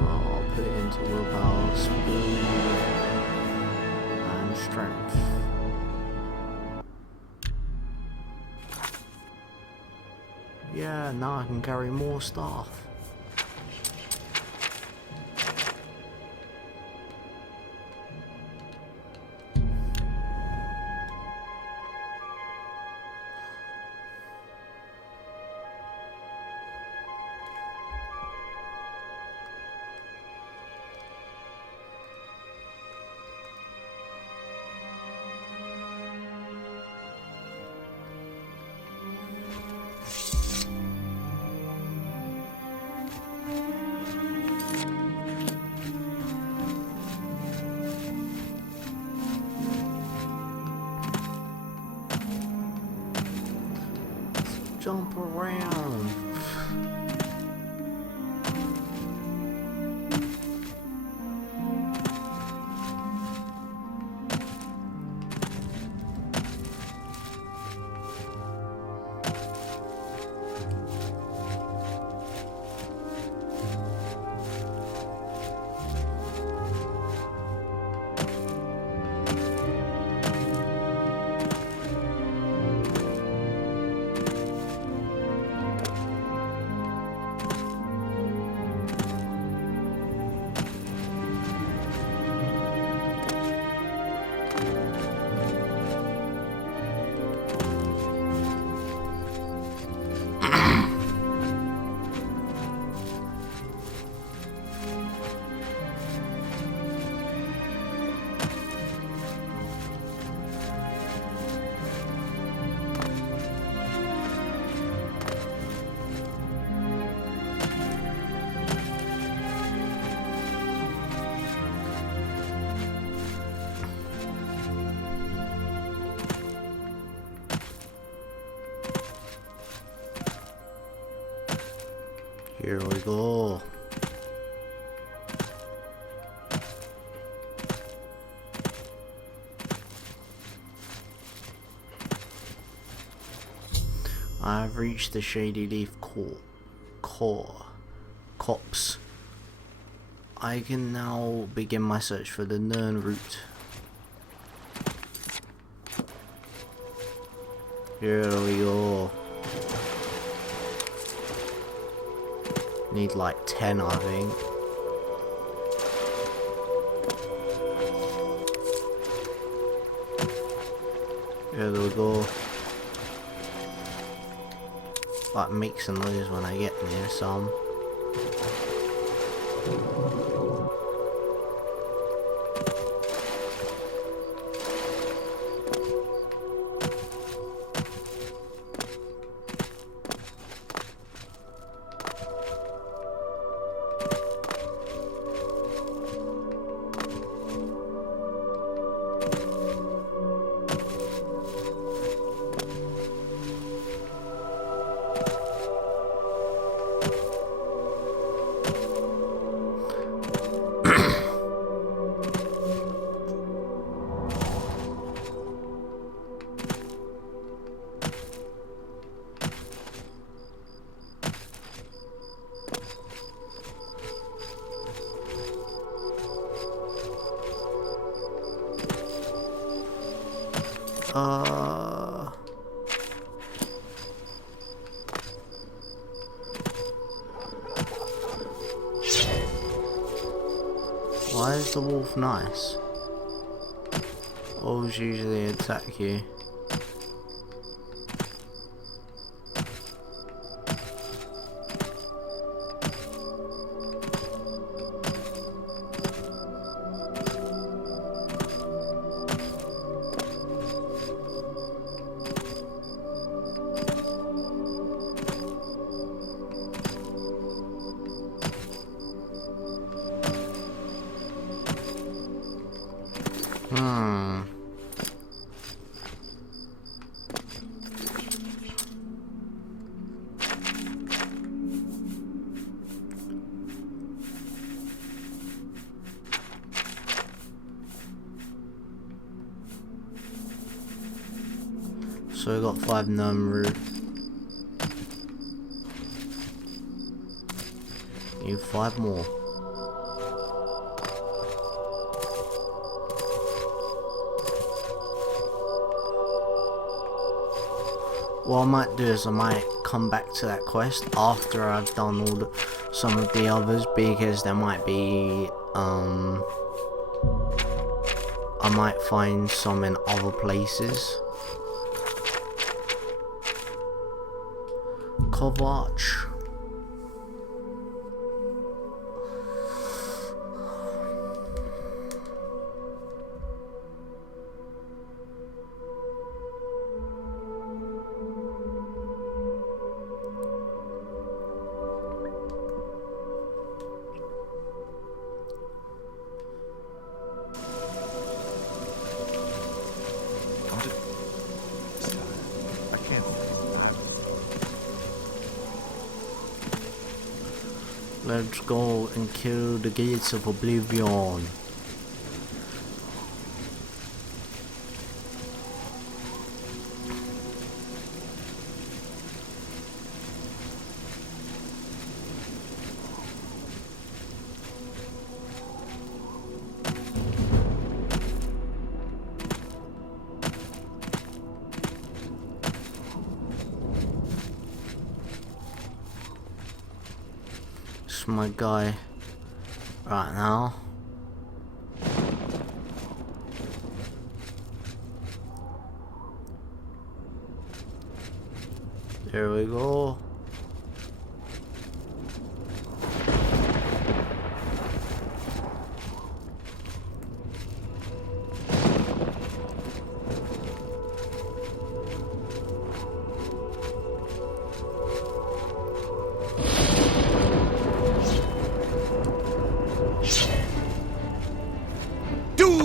I'll put it into willpower, speed, and strength. Yeah, now I can carry more stuff. Jump around. Here we go. I've reached the Shady Leaf copse. I can now begin my search for the Nern route. Here we go. Need like 10, I think. Here we go. Like make some noise when I get near some. Why is the wolf nice? Wolves usually attack you. So we got 5 gnome root. Need 5 more. What I might do is I might come back to that quest after I've done all some of the others, because there might be I might find some in other places. Kovac. Let's go and kill the gates of Oblivion. My guy right now. There we go.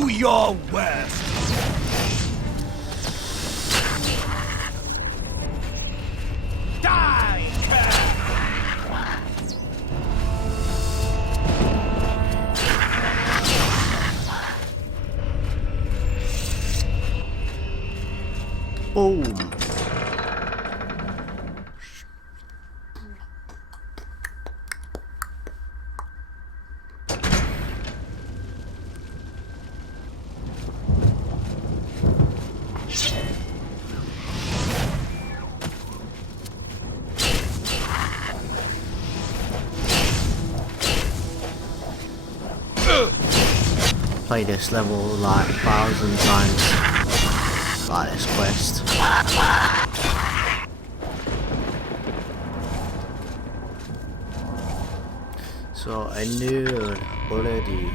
Your worst. Die, Boom. Play this level like 1,000 times, like this quest. So I knew it already.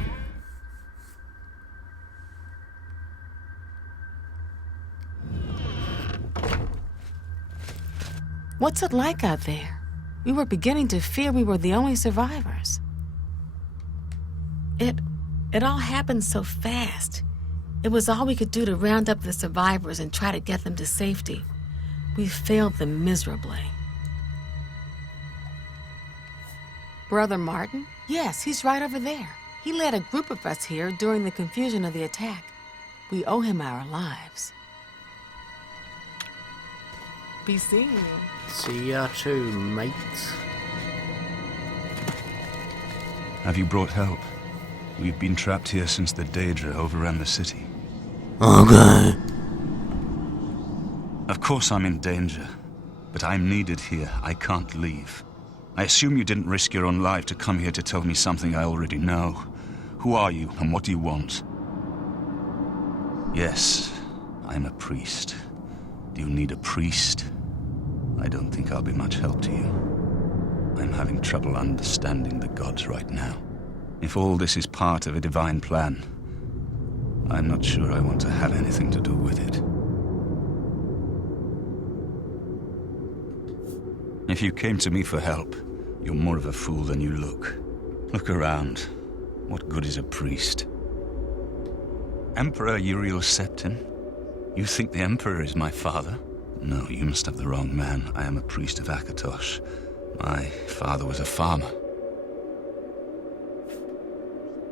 What's it like out there? We were beginning to fear we were the only survivors. It all happened so fast. It was all we could do to round up the survivors and try to get them to safety. We failed them miserably. Brother Martin? Yes, he's right over there. He led a group of us here during the confusion of the attack. We owe him our lives. Be seeing you. See ya too, mate. Have you brought help? We've been trapped here since the Daedra overran the city. Okay. Of course I'm in danger, but I'm needed here. I can't leave. I assume you didn't risk your own life to come here to tell me something I already know. Who are you, and what do you want? Yes, I'm a priest. Do you need a priest? I don't think I'll be much help to you. I'm having trouble understanding the gods right now. If all this is part of a divine plan, I'm not sure I want to have anything to do with it. If you came to me for help, you're more of a fool than you look. Look around. What good is a priest? Emperor Uriel Septim? You think the Emperor is my father? No, you must have the wrong man. I am a priest of Akatosh. My father was a farmer.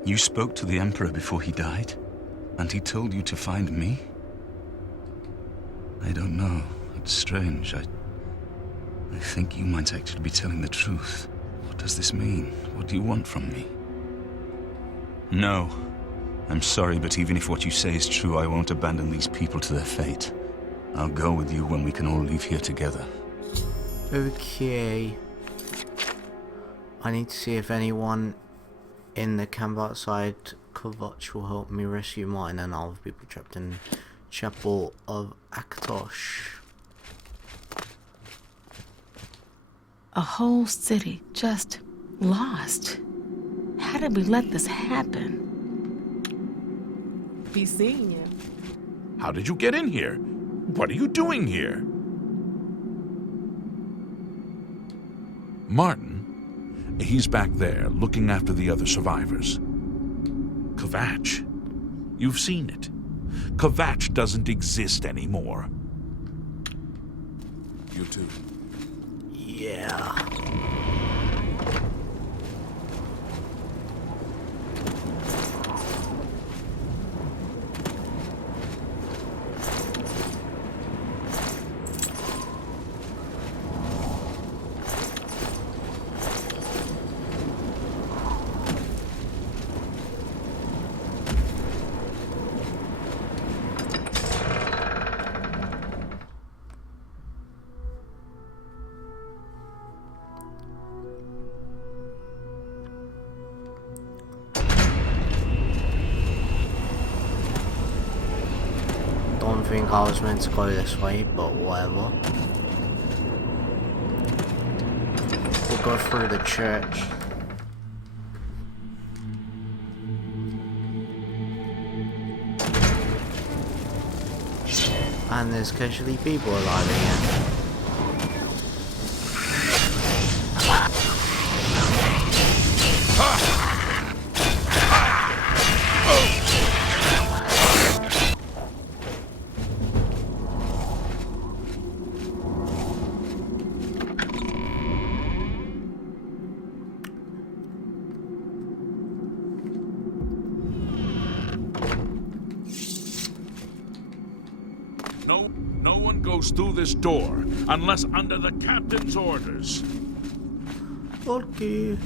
You spoke to the Emperor before he died? And he told you to find me? I don't know. strange. I think you might actually be telling the truth. What does this mean? What do you want from me? No. I'm sorry, but even if what you say is true, I won't abandon these people to their fate. I'll go with you when we can all leave here together. Okay. I need to see if anyone in the camp outside Kovac will help me rescue Martin and other people trapped in Chapel of Akatosh. A whole city just lost. How did we let this happen? Be seeing you. How did you get in here? What are you doing here? Martin? He's back there, looking after the other survivors. Kovac. You've seen it. Kovac doesn't exist anymore. You too. Yeah. Don't think I was meant to go this way, but whatever. We'll go through the church. And there's casually people alive again. No one goes through this door unless under the captain's orders. Okay.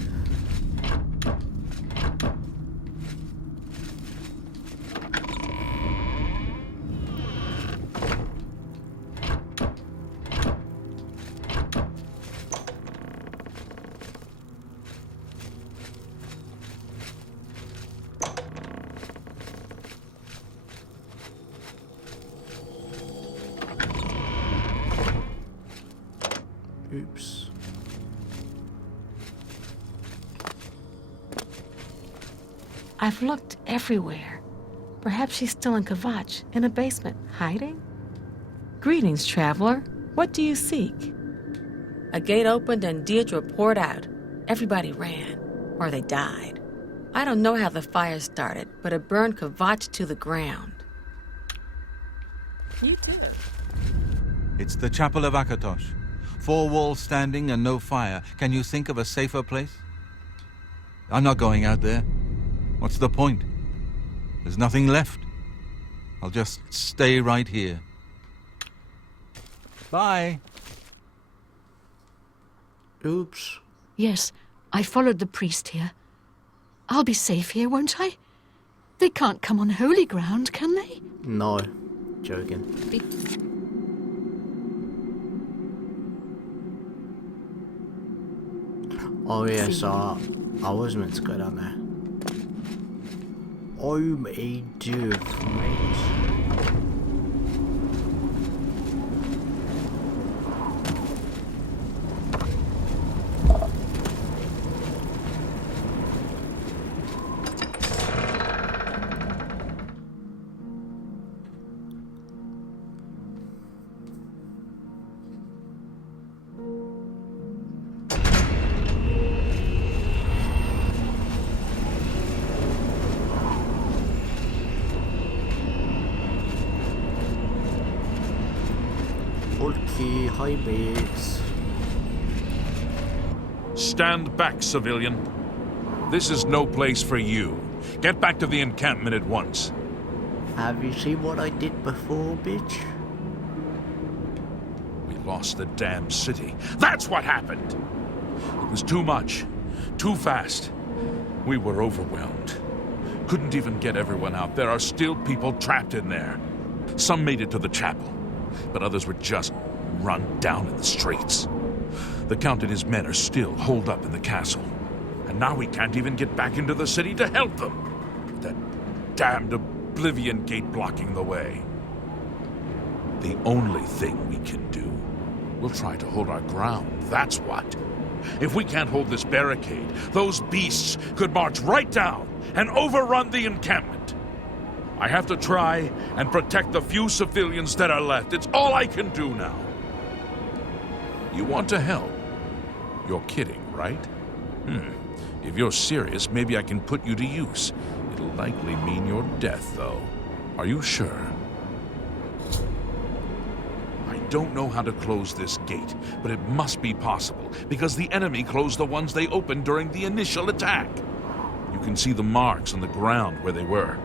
Oops. I've looked everywhere. Perhaps she's still in Kovac, in a basement, hiding? Greetings, traveler. What do you seek? A gate opened and Deirdre poured out. Everybody ran, or they died. I don't know how the fire started, but it burned Kovac to the ground. You too. It's the Chapel of Akatosh. 4 walls standing and no fire. Can you think of a safer place? I'm not going out there. What's the point? There's nothing left. I'll just stay right here. Bye. Oops. Yes, I followed the priest here. I'll be safe here, won't I? They can't come on holy ground, can they? No. Joking. Oh yeah, so I was meant to go down there. I'm a div, mate. Okay, hi mates. Stand back, civilian. This is no place for you. Get back to the encampment at once. Have you seen what I did before, bitch? lost the damn city. That's what happened! It was too much. Too fast. We were overwhelmed. Couldn't even get everyone out. There are still people trapped in there. Some made it to the chapel, but others were just run down in the streets. The Count and his men are still holed up in the castle. And now we can't even get back into the city to help them. That damned Oblivion gate blocking the way. The only thing we can do, we'll try to hold our ground, that's what. If we can't hold this barricade, those beasts could march right down and overrun the encampment. I have to try and protect the few civilians that are left. It's all I can do now. You want to help? You're kidding, right? If you're serious, maybe I can put you to use. It'll likely mean your death, though. Are you sure? I don't know how to close this gate, but it must be possible, because the enemy closed the ones they opened during the initial attack. You can see the marks on the ground where they were.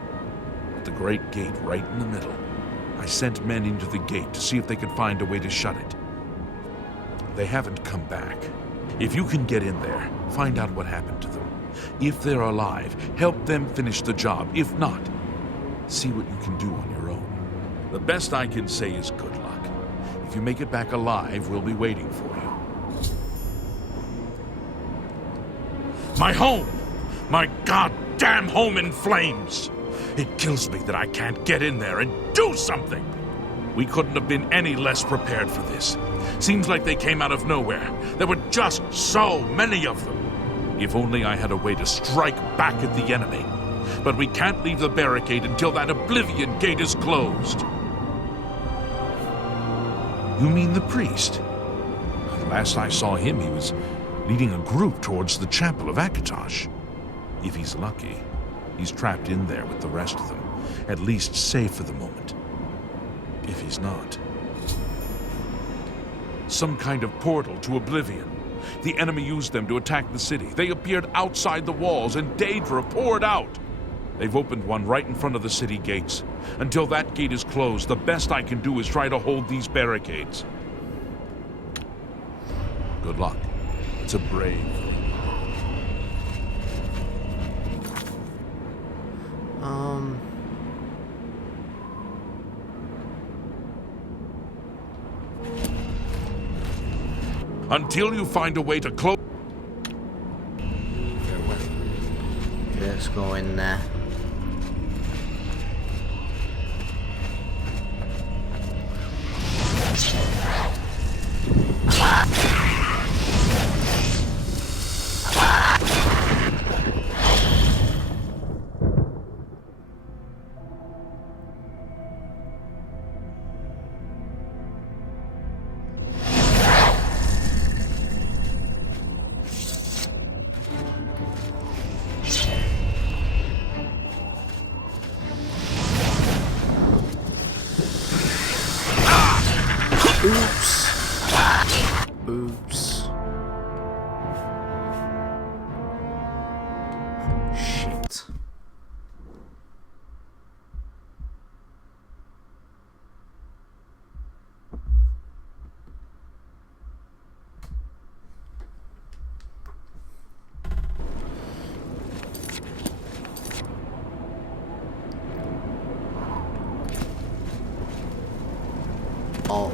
At the great gate right in the middle. I sent men into the gate to see if they could find a way to shut it. They haven't come back. If you can get in there, find out what happened to them. If they're alive, help them finish the job. If not, see what you can do on your own. The best I can say is good luck. If you make it back alive, we'll be waiting for you. My home! My goddamn home in flames! It kills me that I can't get in there and do something! We couldn't have been any less prepared for this. Seems like they came out of nowhere. There were just so many of them. If only I had a way to strike back at the enemy. But we can't leave the barricade until that Oblivion gate is closed. You mean the priest? Last I saw him, he was leading a group towards the chapel of Akatosh. If he's lucky, he's trapped in there with the rest of them, at least safe for the moment. If he's not. Some kind of portal to Oblivion. The enemy used them to attack the city. They appeared outside the walls and Daedra poured out. They've opened one right in front of the city gates. Until that gate is closed, the best I can do is try to hold these barricades. Good luck. It's a brave thing. Until you find a way to close... Let's go in there. Oops. Shit.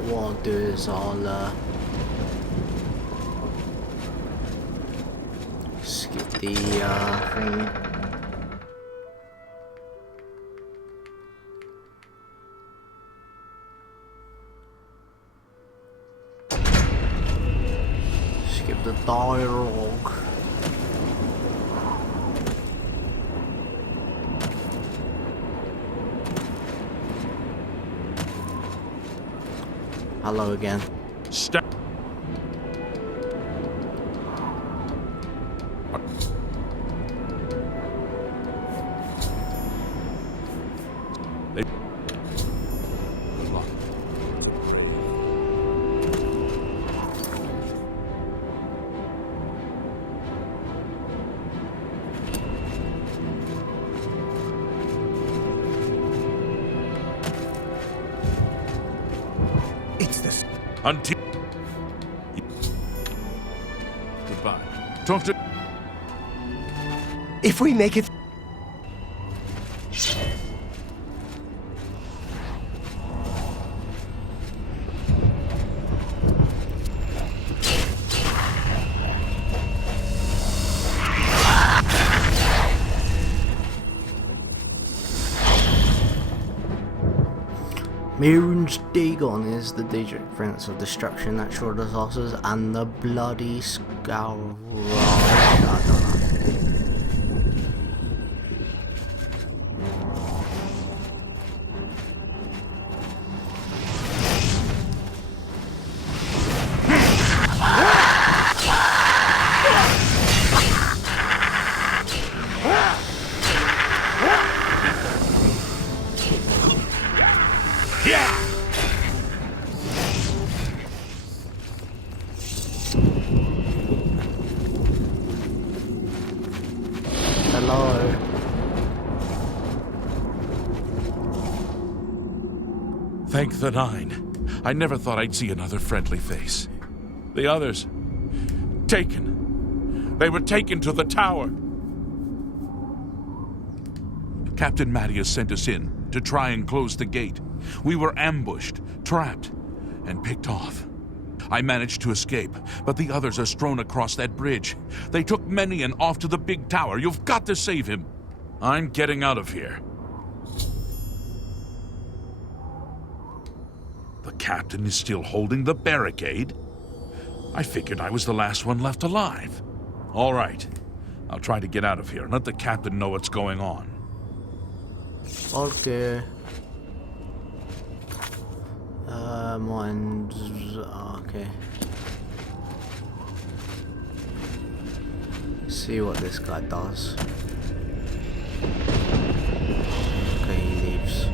What I'll do is I'll skip the thing. Skip the dialogue. Hello again. Step. Good luck. It's this. Until Talk to... If we make it... Mirun's Dagon is the Daedric Prince of Destruction, natural disasters, and the Bloody Scourge. I don't know. Hello. Thank the Nine. I never thought I'd see another friendly face. The others... taken. They were taken to the tower. Captain Mattias sent us in to try and close the gate. We were ambushed, trapped, and picked off. I managed to escape, but the others are strewn across that bridge. They took Menion off to the big tower. You've got to save him. I'm getting out of here. The captain is still holding the barricade? I figured I was the last one left alive. All right. I'll try to get out of here and let the captain know what's going on. Okay. Mine's... okay. See what this guy does. Okay, he leaves.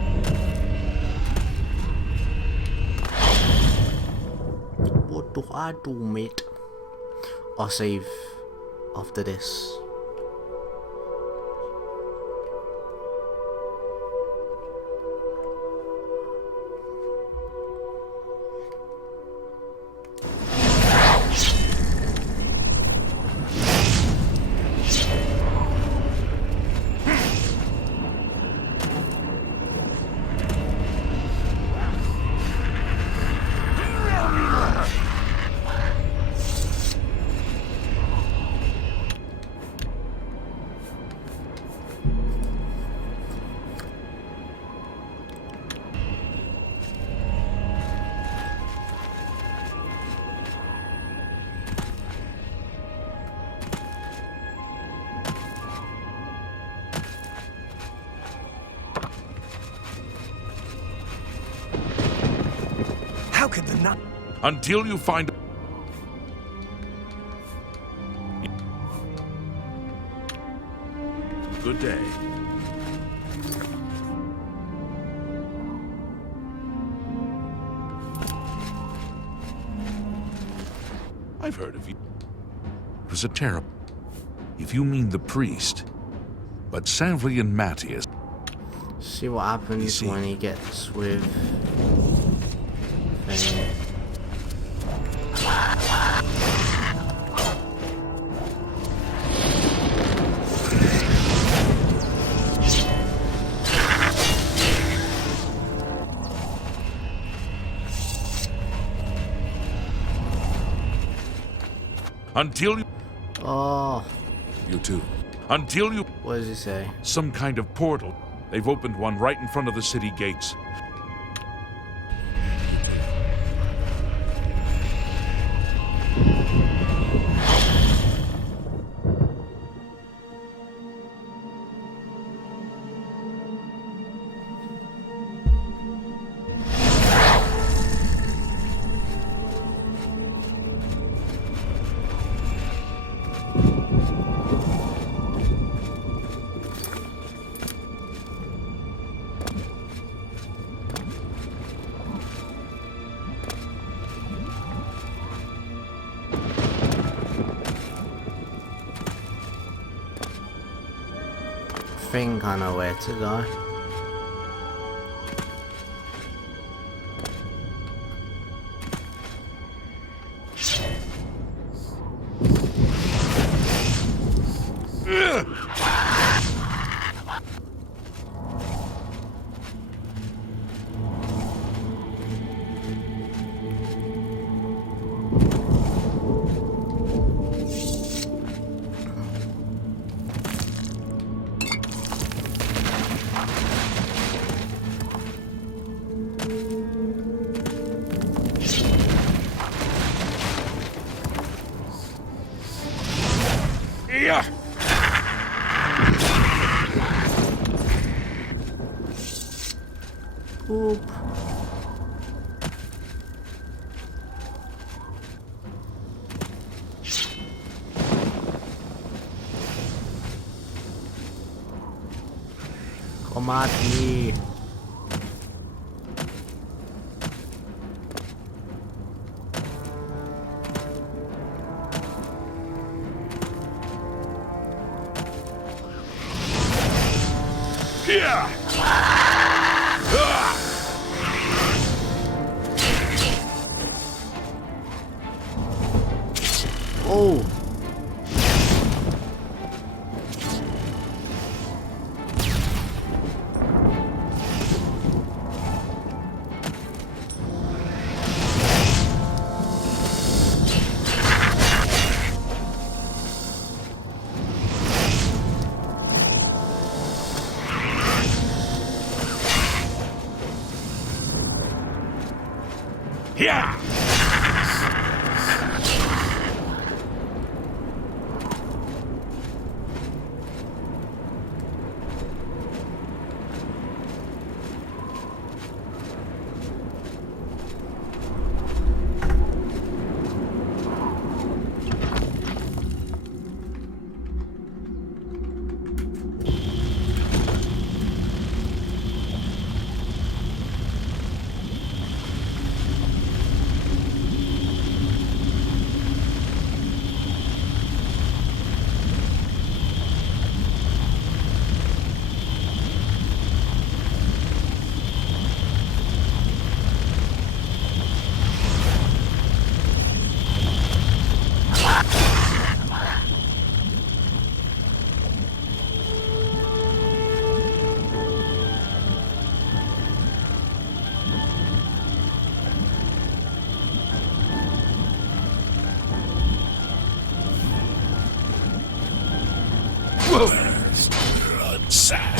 What do I do, mate? I'll save after this. How could the nut... Until you find... Good day. I've heard of you. It was a terrible... If you mean the priest. But Sanvli and Mattias... See what happens when he gets with... thing. Until you... Oh. You too. Until you... What does he say? Some kind of portal. They've opened one right in front of the city gates. Think I know where to go. Yeah. Oop. Come at me. Yeah. Oh. Yeah.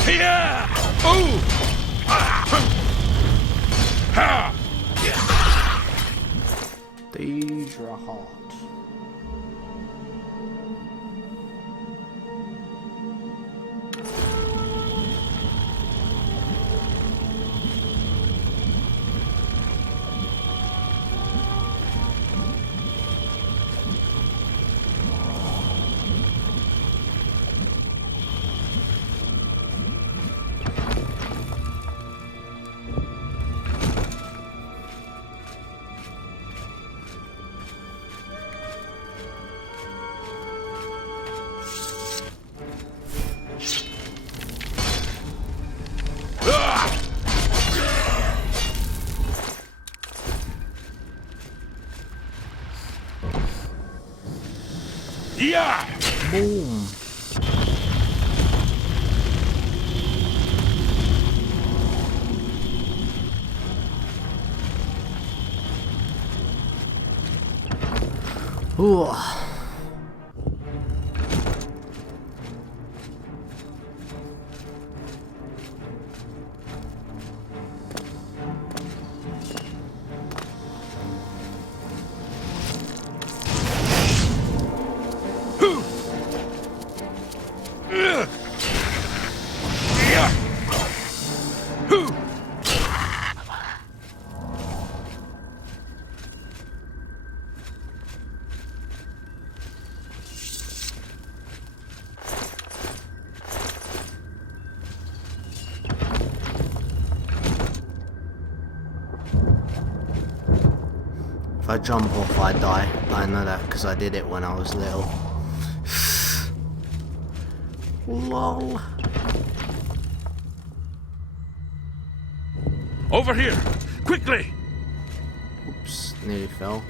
Yeah! Ooh! Ha! Deidre Hart. Yeah! Boom. Ooh. If I jump off, I die. I know that because I did it when I was little. Lol. Over here! Quickly! Oops, nearly fell.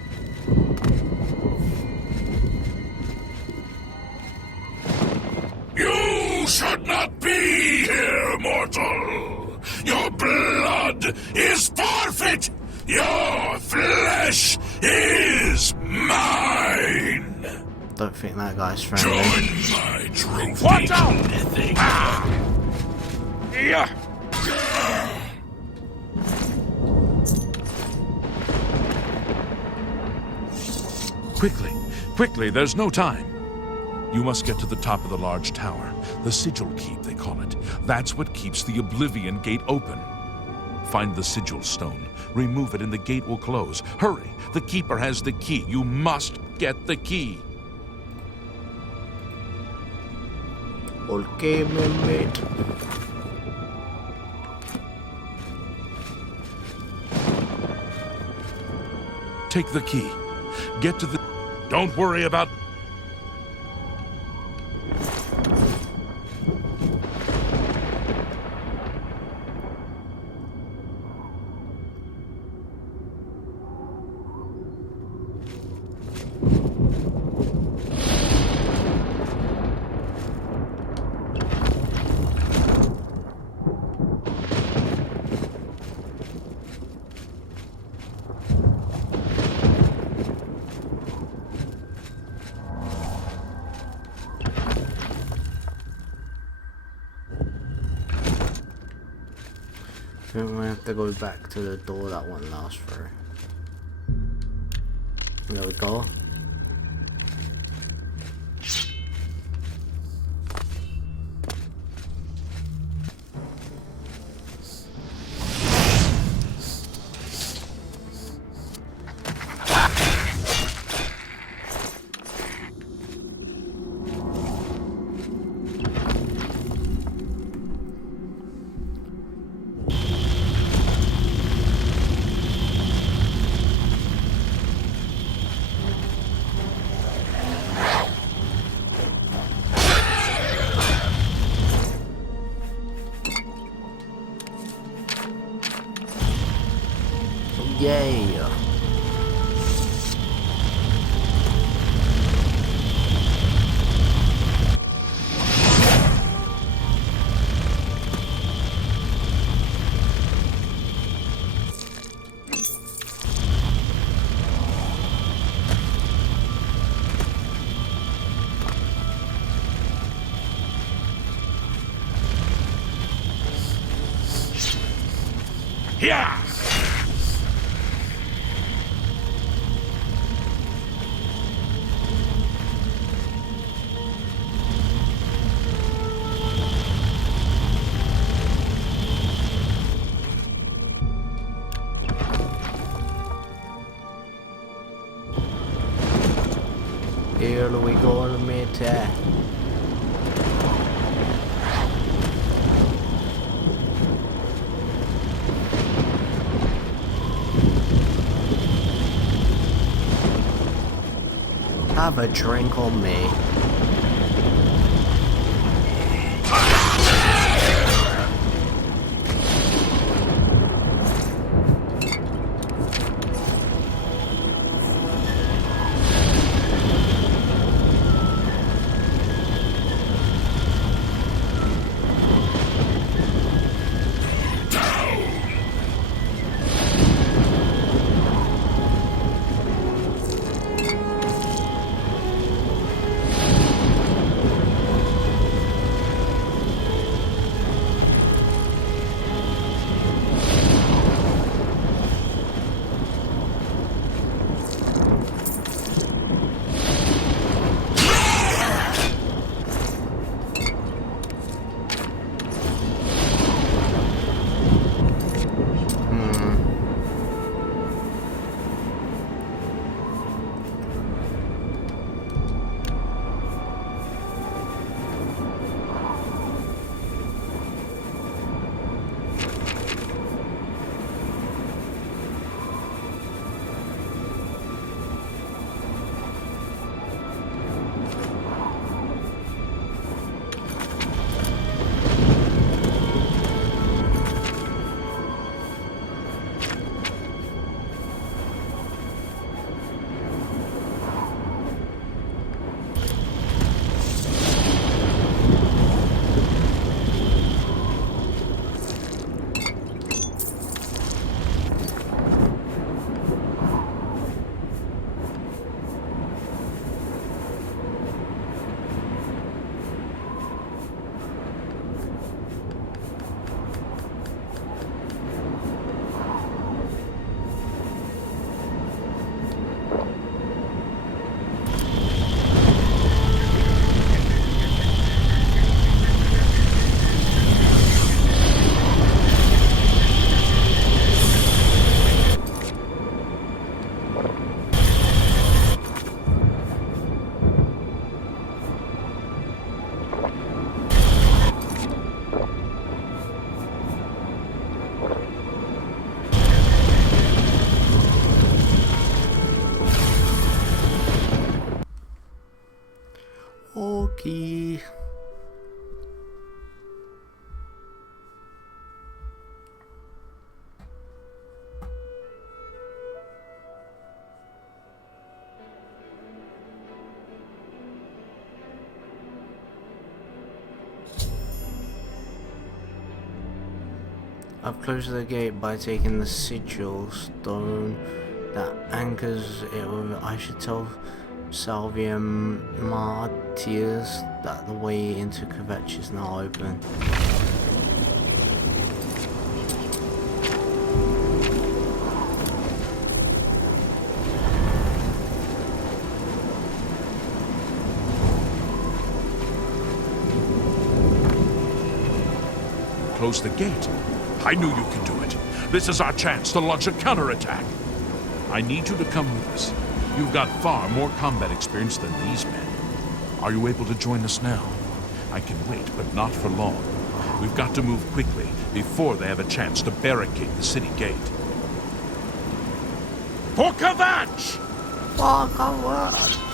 should not be here, mortal. Your blood is forfeit. Your flesh is mine. Don't think that guy's friendly. Join my trophy. Watch out! Yeah. Quickly, quickly, there's no time. You must get to the top of the large tower. The Sigil Keep, they call it. That's what keeps the Oblivion Gate open. Find the Sigil Stone. Remove it and the gate will close. Hurry! The Keeper has the key. You must get the key. Okay, my mate. Take the key. Get to the... Don't worry about... I think we have to go back to the door that one last through. There we go. Yay! Yeah! Here we go, mate. Have a drink on me. Okay. I've closed the gate by taking the sigil stone that anchors it over. I should tell Salvium Martyrs that the way into Kvetch is now open. Close the gate. I knew you could do it. This is our chance to launch a counterattack. I need you to come with us. You've got far more combat experience than these men. Are you able to join us now? I can wait, but not for long. We've got to move quickly before they have a chance to barricade the city gate. For Kvetch! For Kvetch!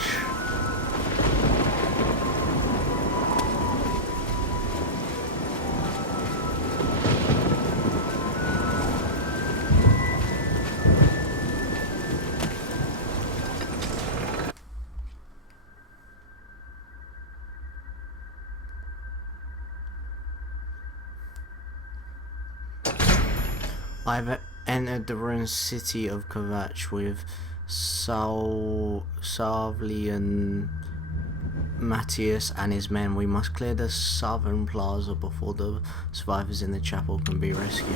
I've entered the ruined city of Kvetch with Salvian Matthias and his men. We must clear the southern plaza before the survivors in the chapel can be rescued.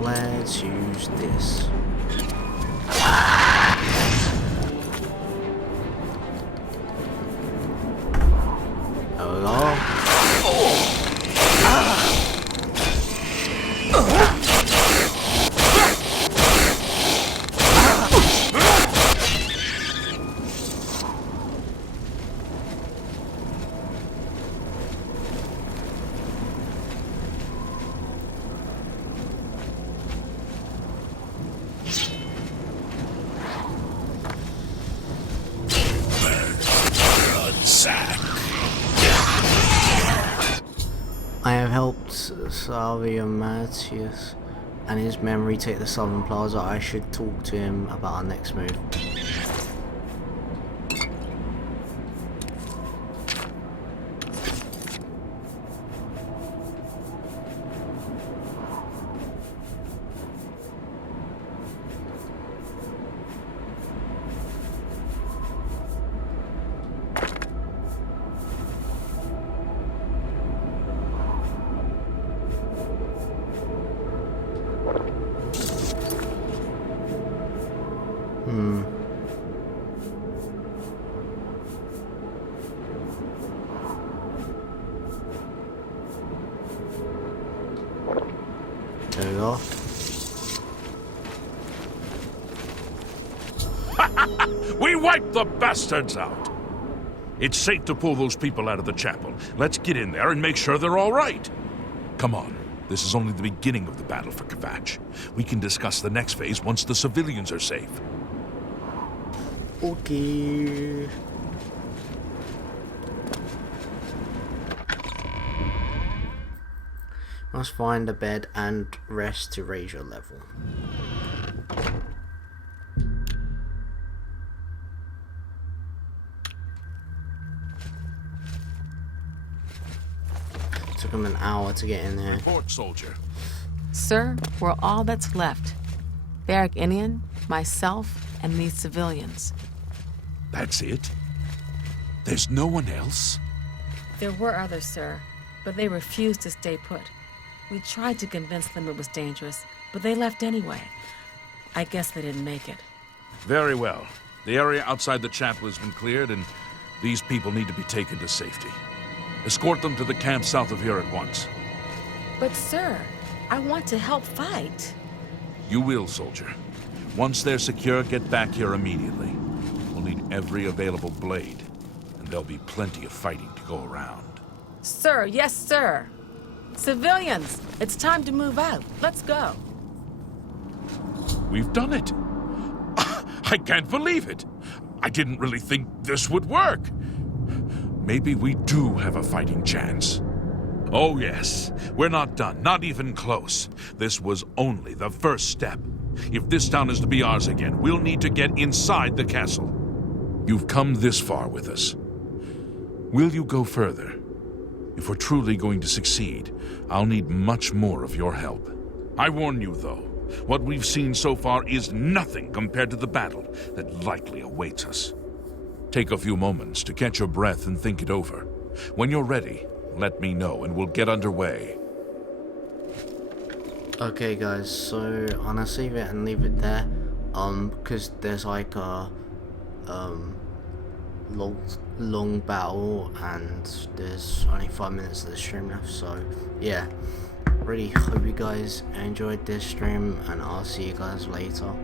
Let's use this. Hello? I have helped Salvian Matthias and his men retake the southern plaza. I should talk to him about our next move. There we go. We wiped the bastards out! It's safe to pull those people out of the chapel. Let's get in there and make sure they're all right. Come on. This is only the beginning of the battle for Kvetch. We can discuss the next phase once the civilians are safe. Okay. Must find a bed and rest to raise your level. Took him an hour to get in there. Report, soldier. Sir, we're all that's left. Barrack Inian, myself, and these civilians. That's it? There's no one else? There were others, sir, but they refused to stay put. We tried to convince them it was dangerous, but they left anyway. I guess they didn't make it. Very well. The area outside the chapel has been cleared, and these people need to be taken to safety. Escort them to the camp south of here at once. But sir, I want to help fight. You will, soldier. Once they're secure, get back here immediately. We'll need every available blade, and there'll be plenty of fighting to go around. Sir, yes, sir. Civilians, it's time to move out. Let's go. We've done it. I can't believe it. I didn't really think this would work. Maybe we do have a fighting chance. Oh yes, we're not done, not even close. This was only the first step. If this town is to be ours again, we'll need to get inside the castle. You've come this far with us. Will you go further? If we're truly going to succeed, I'll need much more of your help. I warn you, though, what we've seen so far is nothing compared to the battle that likely awaits us. Take a few moments to catch your breath and think it over. When you're ready, let me know and we'll get underway. Okay guys, so I'm gonna save it and leave it there, because there's like a long battle and there's only 5 minutes of the stream left, so yeah, really hope you guys enjoyed this stream and I'll see you guys later.